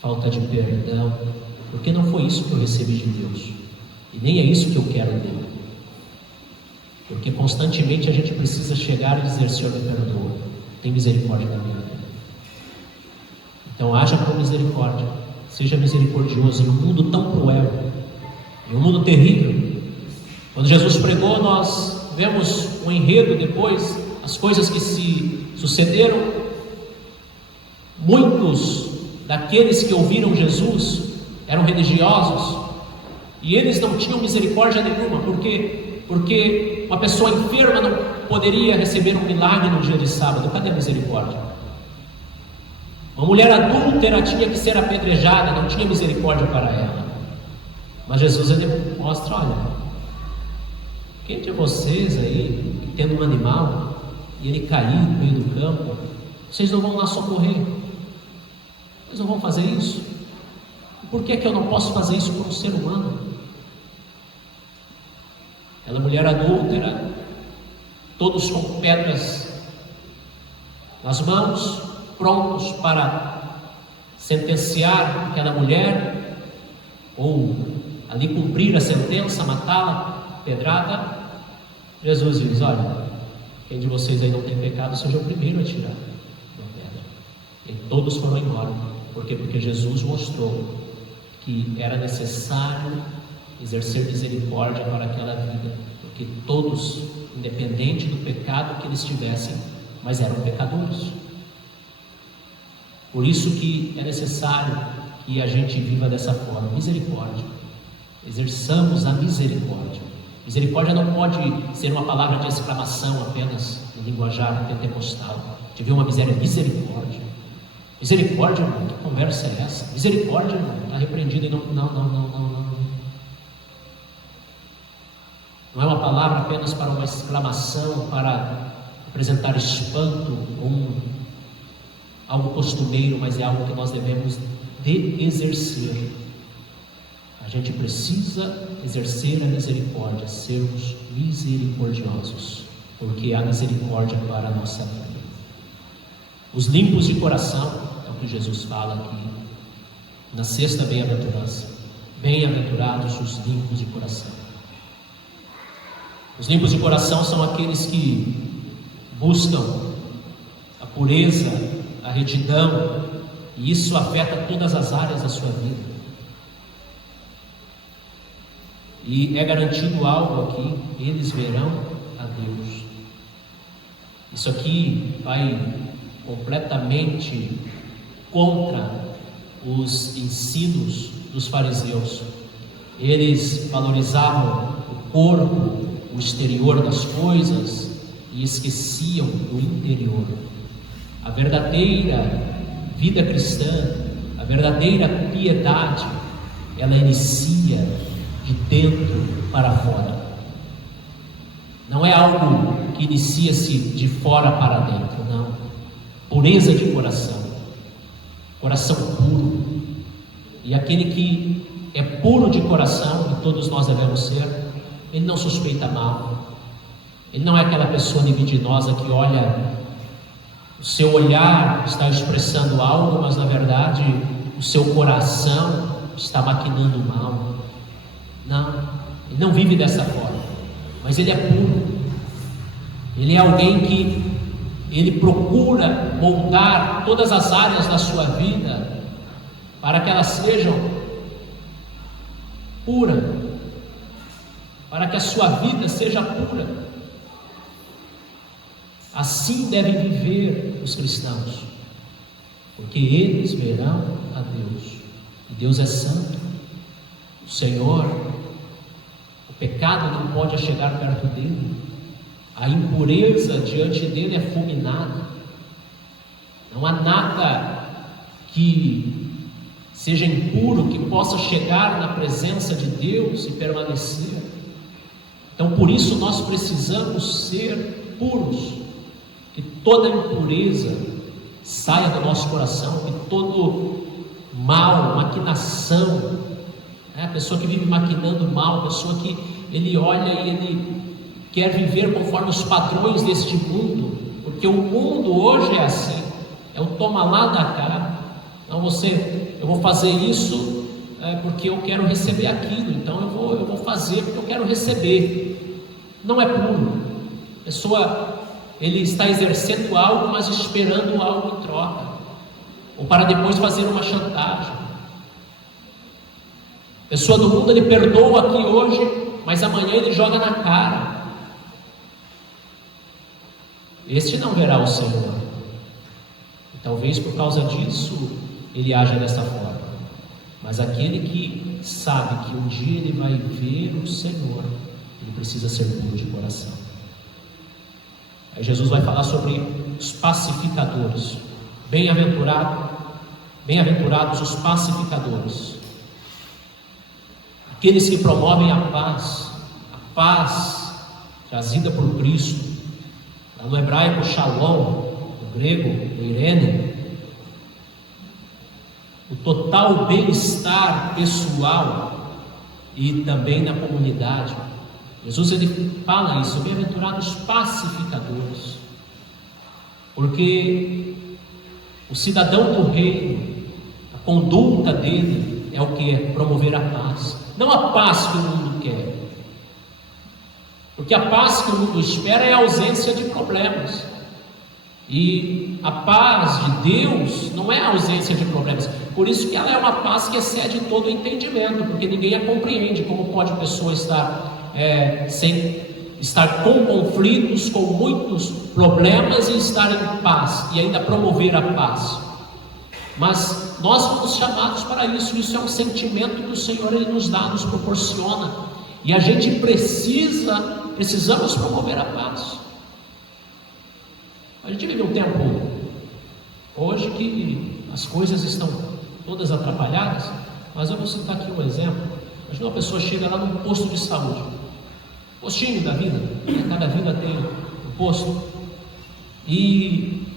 falta de perdão, porque não foi isso que eu recebi de Deus, e nem é isso que eu quero dele. Porque constantemente a gente precisa chegar e dizer: Senhor, me perdoa, tem misericórdia da minha vida. Então haja com misericórdia, seja misericordioso. Em um mundo tão cruel, em um mundo terrível, quando Jesus pregou, nós vemos um enredo depois, as coisas que se sucederam. Muitos daqueles que ouviram Jesus eram religiosos e eles não tinham misericórdia nenhuma, porque uma pessoa enferma não poderia receber um milagre no dia de sábado. Cadê a misericórdia? Uma mulher adúltera tinha que ser apedrejada, não tinha misericórdia para ela. Mas Jesus, ele mostra: olha, quem de vocês aí, tendo um animal e ele cair no meio do campo, vocês não vão lá socorrer? Vocês não vão fazer isso? E por que eu não posso fazer isso por um ser humano? Aquela mulher adúltera, todos com pedras nas mãos, prontos para sentenciar aquela mulher, ou ali cumprir a sentença, matá-la, pedrada. Jesus diz: olha, quem de vocês aí não tem pecado, seja o primeiro a tirar uma pedra. E todos foram embora. Por quê? Porque Jesus mostrou que era necessário exercer misericórdia para aquela vida, porque todos, independente do pecado que eles tivessem, mas eram pecadores. Por isso que é necessário que a gente viva dessa forma, misericórdia. Exerçamos a misericórdia. Misericórdia não pode ser uma palavra de exclamação apenas no linguajar pentecostal. Tive uma misericórdia. Misericórdia, irmão, que conversa é essa? Misericórdia, irmão, está repreendido em nome. Não. Não é uma palavra apenas para uma exclamação, para apresentar espanto ou algo costumeiro, mas é algo que nós devemos de exercer. A gente precisa exercer a misericórdia, sermos misericordiosos, porque há misericórdia para a nossa vida. Os limpos de coração, é o que Jesus fala aqui, na sexta bem-aventurança. Bem-aventurados os limpos de coração. Os limpos de coração são aqueles que buscam a pureza, a retidão, e isso afeta todas as áreas da sua vida. E é garantido algo aqui: eles verão a Deus. Isso aqui vai completamente contra os ensinos dos fariseus. Eles valorizavam o corpo, o exterior das coisas, e esqueciam do interior. A verdadeira vida cristã, a verdadeira piedade, ela inicia de dentro para fora. Não é algo que inicia-se de fora para dentro, não. Pureza de coração, coração puro. E aquele que é puro de coração, e todos nós devemos ser, ele não suspeita mal. Ele não é aquela pessoa libidinosa que olha, o seu olhar está expressando algo, mas na verdade o seu coração está maquinando mal. Não, ele não vive dessa forma, mas ele é puro. Ele é alguém que ele procura moldar todas as áreas da sua vida para que elas sejam puras, para que a sua vida seja pura. Assim devem viver os cristãos, porque eles verão a Deus. E Deus é santo. O Senhor, o pecado não pode chegar perto dele. A impureza diante dele é fulminada. Não há nada que seja impuro que possa chegar na presença de Deus e permanecer. Então, por isso nós precisamos ser puros, que toda impureza saia do nosso coração, que todo mal, maquinação, a pessoa que vive maquinando mal, a pessoa que ele olha e ele quer viver conforme os padrões deste mundo, porque o mundo hoje é assim, é o toma lá da cá. Então eu vou fazer isso porque eu quero receber aquilo, então eu vou fazer porque eu quero receber. Não é puro. A pessoa, ele está exercendo algo, mas esperando algo em troca, ou para depois fazer uma chantagem. A pessoa do mundo, ele perdoa aqui hoje, mas amanhã ele joga na cara. Este não verá o Senhor. E talvez por causa disso ele haja dessa forma. Mas aquele que sabe que um dia ele vai ver o Senhor, ele precisa ser puro de coração. Aí Jesus vai falar sobre os pacificadores. Bem-aventurados os pacificadores, aqueles que promovem a paz trazida por Cristo. No hebraico, shalom, no grego, eirene, o total bem-estar pessoal e também na comunidade. Jesus, ele fala isso: bem-aventurados pacificadores, porque o cidadão do reino, a conduta dele é o que? É promover a paz, não a paz que o mundo quer, porque a paz que o mundo espera é a ausência de problemas. E a paz de Deus não é a ausência de problemas. Por isso que ela é uma paz que excede todo o entendimento, porque ninguém a compreende. Como pode a pessoa estar com conflitos, com muitos problemas e estar em paz e ainda promover a paz? Mas nós fomos chamados para isso. Isso é um sentimento que o Senhor Ele nos dá, nos proporciona, e a gente precisamos promover a paz. A gente vive um tempo hoje que as coisas estão todas atrapalhadas, mas eu vou citar aqui um exemplo. Imagina uma pessoa chega lá num posto de saúde, postinho da vida, cada vida tem um posto, e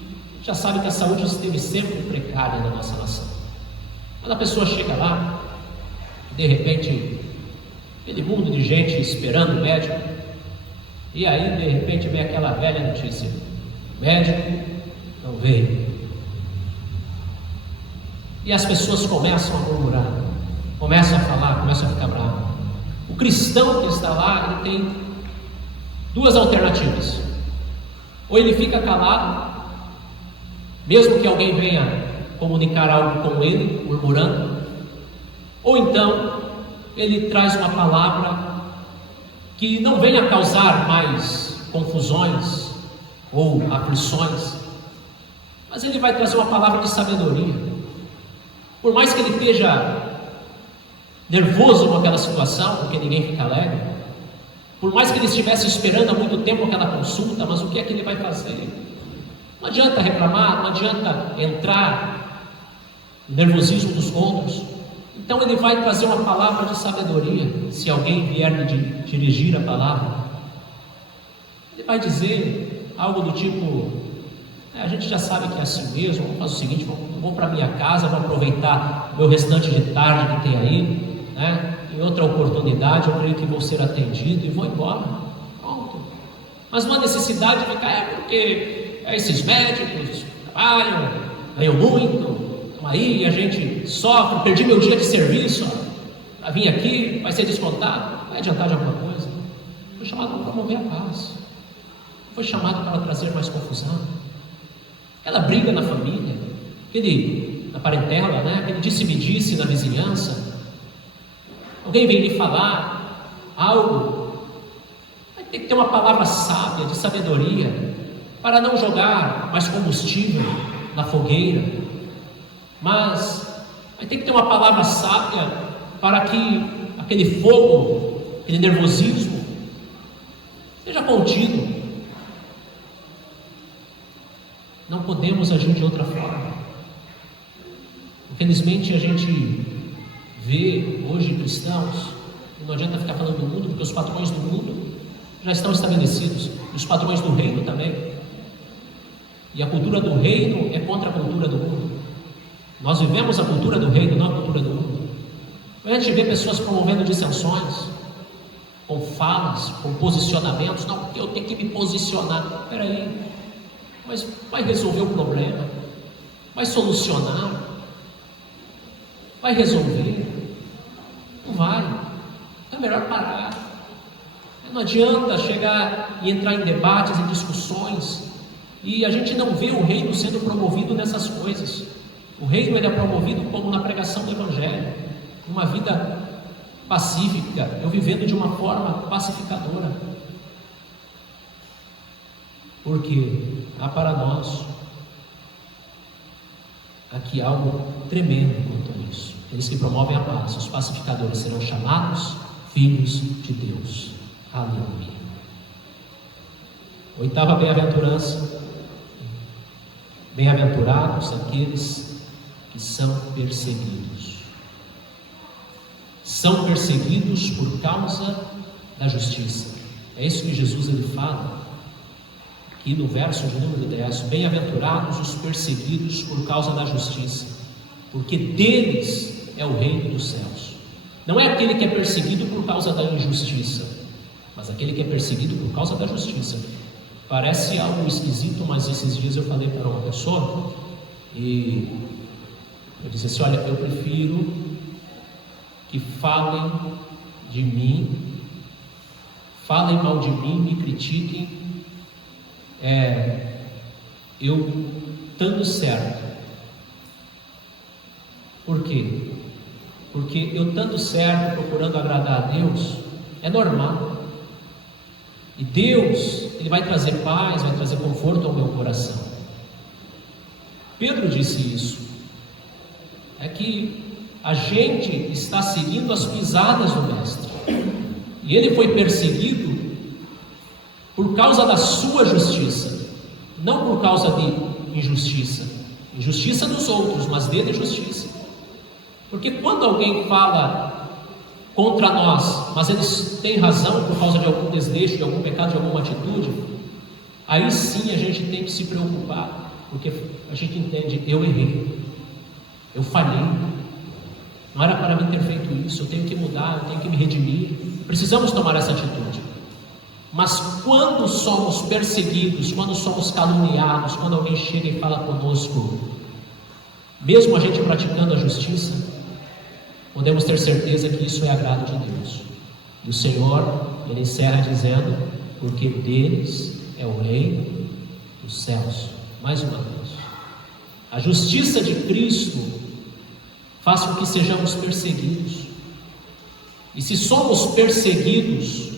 já sabe que a saúde esteve sempre precária na nossa nação. Quando a pessoa chega lá, de repente, aquele mundo de gente esperando o médico, e aí de repente vem aquela velha notícia: o médico não veio. E as pessoas começam a murmurar, começam a falar, começam a ficar bravos. O cristão que está lá, ele tem duas alternativas: ou ele fica calado, mesmo que alguém venha comunicar algo com ele, murmurando, ou então ele traz uma palavra que não venha causar mais confusões ou aflições, mas ele vai trazer uma palavra de sabedoria. Por mais que ele esteja nervoso com aquela situação, porque ninguém fica alegre, por mais que ele estivesse esperando há muito tempo aquela consulta, mas o que é que ele vai fazer? Não adianta reclamar, não adianta entrar no nervosismo dos outros. Então ele vai trazer uma palavra de sabedoria. Se alguém vier lhe dirigir a palavra, ele vai dizer algo do tipo: a gente já sabe que é assim mesmo, vamos fazer o seguinte, vou para minha casa, vou aproveitar o meu restante de tarde que tem aí, né? Em outra oportunidade eu creio que vou ser atendido e vou embora. Pronto. Mas uma necessidade de ficar, porque esses médicos trabalham, ganham muito, estão aí, e a gente sofre, perdi meu dia de serviço para vir aqui, vai ser descontado, vai adiantar de alguma coisa? Foi chamado para promover a paz, foi chamado para trazer mais confusão. Aquela briga na família, na parentela, né? Aquele disse-me-disse na vizinhança, alguém vem lhe falar algo, vai ter que ter uma palavra sábia, de sabedoria, para não jogar mais combustível na fogueira, mas vai ter que ter uma palavra sábia para que aquele fogo, aquele nervosismo seja contido. Não podemos agir de outra forma. Infelizmente a gente vê hoje cristãos, e não adianta ficar falando do mundo, porque os padrões do mundo já estão estabelecidos, os padrões do reino também. E a cultura do reino é contra a cultura do mundo. Nós vivemos a cultura do reino, não a cultura do mundo. A gente vê pessoas promovendo dissensões, com falas, com posicionamentos. Não, porque eu tenho que me posicionar. Espera aí, mas vai resolver o problema? Vai solucionar? Vai resolver? Não vai. Então é melhor parar. Não adianta chegar e entrar em debates, em discussões, e a gente não vê o reino sendo promovido nessas coisas. O reino ele é promovido como na pregação do Evangelho, uma vida pacífica, eu vivendo de uma forma pacificadora. Porque há para nós aqui algo tremendo quanto a isso. Aqueles que promovem a paz, os pacificadores, serão chamados filhos de Deus. Aleluia. Oitava bem-aventurança: bem-aventurados aqueles que são perseguidos. São perseguidos por causa da justiça. É isso que Jesus ele fala aqui no verso de número 10: bem-aventurados os perseguidos por causa da justiça, porque deles é o reino dos céus. Não é aquele que é perseguido por causa da injustiça, mas aquele que é perseguido por causa da justiça. Parece algo esquisito, mas esses dias eu falei para uma pessoa e eu disse assim: olha, eu prefiro que falem de mim, falem mal de mim, me critiquem, eu estando certo. Por quê? Porque eu estando certo, procurando agradar a Deus, é normal. E Deus, Ele vai trazer paz, vai trazer conforto ao meu coração. Pedro disse isso. É que a gente está seguindo as pisadas do Mestre. E ele foi perseguido por causa da sua justiça, não por causa de injustiça. Injustiça dos outros, mas dele justiça. Porque quando alguém fala contra nós, mas eles têm razão por causa de algum desleixo, de algum pecado, de alguma atitude, aí sim a gente tem que se preocupar, porque a gente entende, eu errei, eu falhei, não era para mim ter feito isso, eu tenho que mudar, eu tenho que me redimir. Precisamos tomar essa atitude. Mas quando somos perseguidos, quando somos caluniados, quando alguém chega e fala conosco, mesmo a gente praticando a justiça, podemos ter certeza que isso é agrado de Deus. E o Senhor, Ele encerra dizendo, porque deles é o reino dos céus. Mais uma vez, a justiça de Cristo faz com que sejamos perseguidos. E se somos perseguidos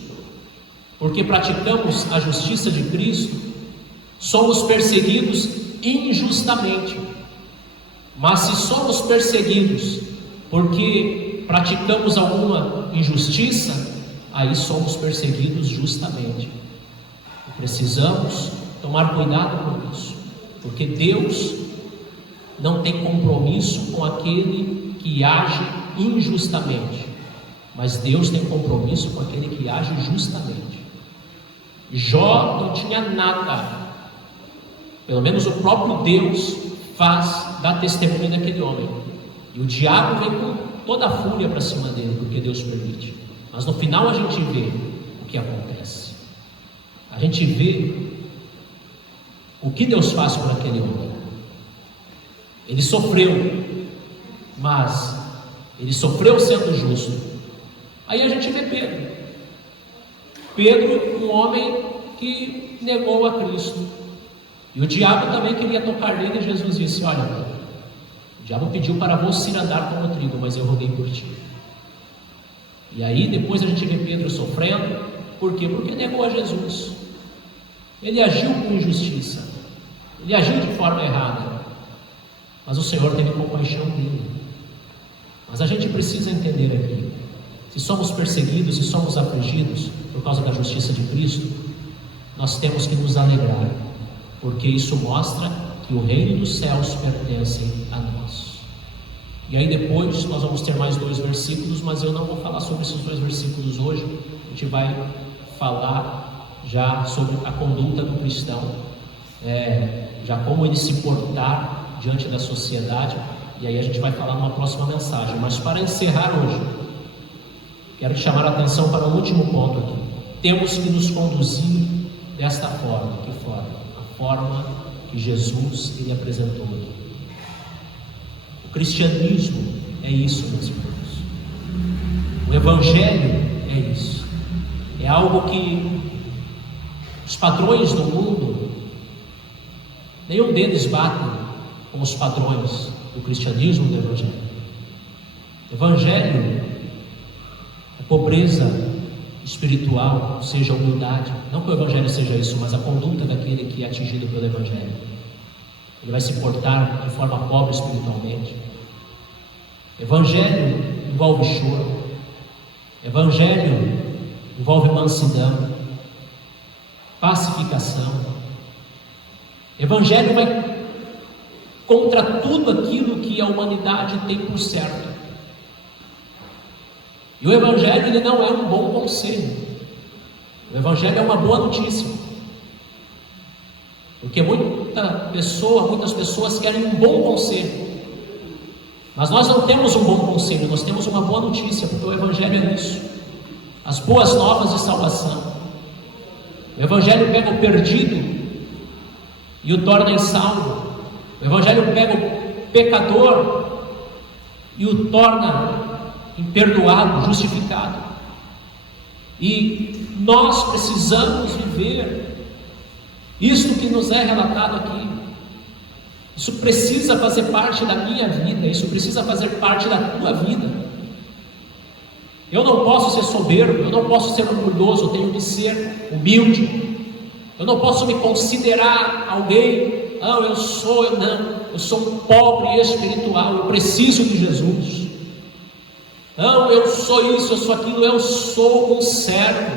porque praticamos a justiça de Cristo, somos perseguidos injustamente. Mas se somos perseguidos porque praticamos alguma injustiça, aí somos perseguidos justamente. E precisamos tomar cuidado com isso, porque Deus não tem compromisso com aquele que age injustamente, mas Deus tem compromisso com aquele que age justamente. Jó não tinha nada, pelo menos o próprio Deus dá testemunho daquele homem, e o diabo vem com toda a fúria para cima dele, porque Deus permite. Mas no final a gente vê o que acontece, a gente vê o que Deus faz por aquele homem. Ele sofreu, mas ele sofreu sendo justo. Aí a gente vê Pedro, um homem que negou a Cristo, e o diabo também queria tocar nele, e Jesus disse, olha, o diabo pediu para você andar como trigo, mas eu roguei por ti. E aí depois a gente vê Pedro sofrendo. Por quê? Porque negou a Jesus. Ele agiu com injustiça, ele agiu de forma errada, mas o Senhor teve compaixão dele. Mas a gente precisa entender aqui, se somos perseguidos, se somos afligidos por causa da justiça de Cristo, nós temos que nos alegrar, porque isso mostra que o reino dos céus pertence a nós. E aí depois nós vamos ter mais 2 versículos, mas eu não vou falar sobre esses 2 versículos hoje. A gente vai falar já sobre a conduta do cristão, já como ele se portar diante da sociedade, e aí a gente vai falar numa próxima mensagem. Mas para encerrar hoje, quero te chamar a atenção para o último ponto aqui. Temos que nos conduzir desta forma. Que forma? A forma que Jesus ele apresentou aqui. O cristianismo é isso, meus irmãos. O evangelho é isso. É algo que os padrões do mundo, nenhum deles batem com os padrões do cristianismo e do evangelho. O evangelho é pobreza espiritual, seja humildade. Não que o evangelho seja isso, mas a conduta daquele que é atingido pelo evangelho. Ele vai se portar de forma pobre espiritualmente. Evangelho envolve choro. Evangelho envolve mansidão, pacificação. Evangelho vai contra tudo aquilo que a humanidade tem por certo. E o evangelho ele não é um bom conselho. O evangelho é uma boa notícia. Porque muitas pessoas querem um bom conselho, mas nós não temos um bom conselho, nós temos uma boa notícia, porque o evangelho é isso, as boas novas de salvação. O evangelho pega o perdido e o torna em salvo. O evangelho pega o pecador e o torna imperdoado, justificado. E nós precisamos viver isto que nos é relatado aqui. Isso precisa fazer parte da minha vida, isso precisa fazer parte da tua vida. Eu não posso ser soberbo, eu não posso ser orgulhoso, eu tenho que ser humilde. Eu não posso me considerar alguém, eu sou um pobre espiritual, eu preciso de Jesus. Não, eu sou isso, eu sou aquilo, eu sou um servo,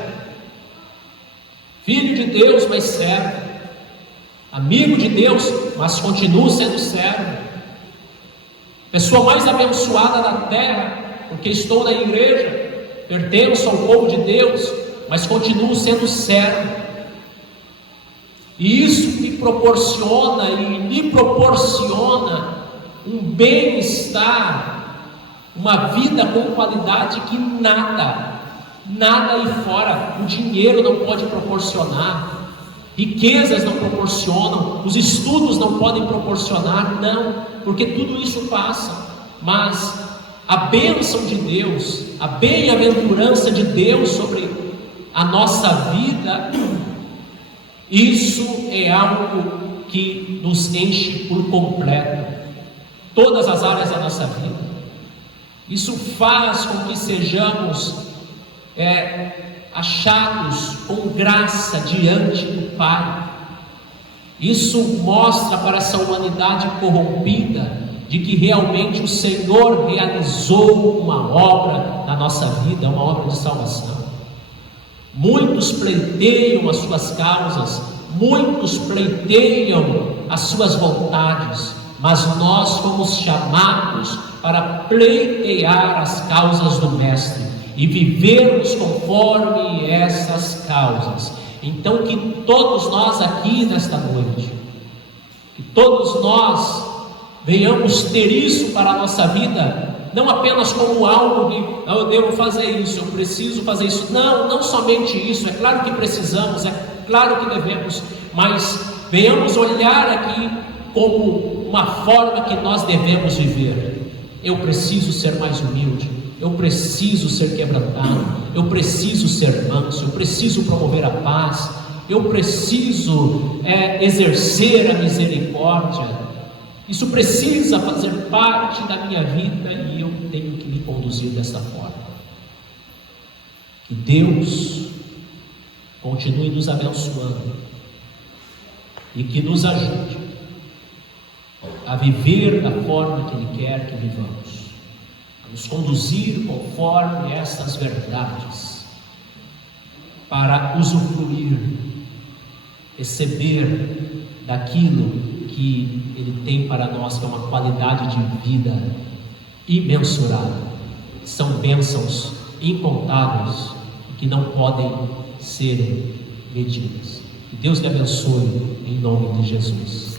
filho de Deus, mas servo, amigo de Deus, mas continuo sendo servo, pessoa mais abençoada da terra, porque estou na igreja, pertenço ao povo de Deus, mas continuo sendo servo. E isso me proporciona um bem-estar, uma vida com qualidade que nada aí fora, o dinheiro não pode proporcionar, riquezas não proporcionam, os estudos não podem proporcionar, não, porque tudo isso passa, mas a bênção de Deus, a bem-aventurança de Deus sobre a nossa vida, isso é algo que nos enche por completo, todas as áreas da nossa vida. Isso faz com que sejamos achados com graça diante do Pai. Isso mostra para essa humanidade corrompida de que realmente o Senhor realizou uma obra na nossa vida, uma obra de salvação. Muitos pleiteiam as suas causas, muitos pleiteiam as suas vontades, mas nós fomos chamados para pleitear as causas do Mestre e vivermos conforme essas causas. Então, que todos nós aqui nesta noite, que todos nós venhamos ter isso para a nossa vida, não apenas como algo que eu devo fazer isso, eu preciso fazer isso, não somente isso, é claro que precisamos, é claro que devemos, mas venhamos olhar aqui como uma forma que nós devemos viver. Eu preciso ser mais humilde, eu preciso ser quebrantado, eu preciso ser manso, eu preciso promover a paz, eu preciso exercer a misericórdia. Isso precisa fazer parte da minha vida e eu tenho que me conduzir dessa forma. Que Deus continue nos abençoando e que nos ajude a viver da forma que Ele quer que vivamos, a nos conduzir conforme estas verdades, para usufruir, receber daquilo que Ele tem para nós, que é uma qualidade de vida imensurável. São bênçãos incontáveis que não podem ser medidas. Que Deus te abençoe em nome de Jesus.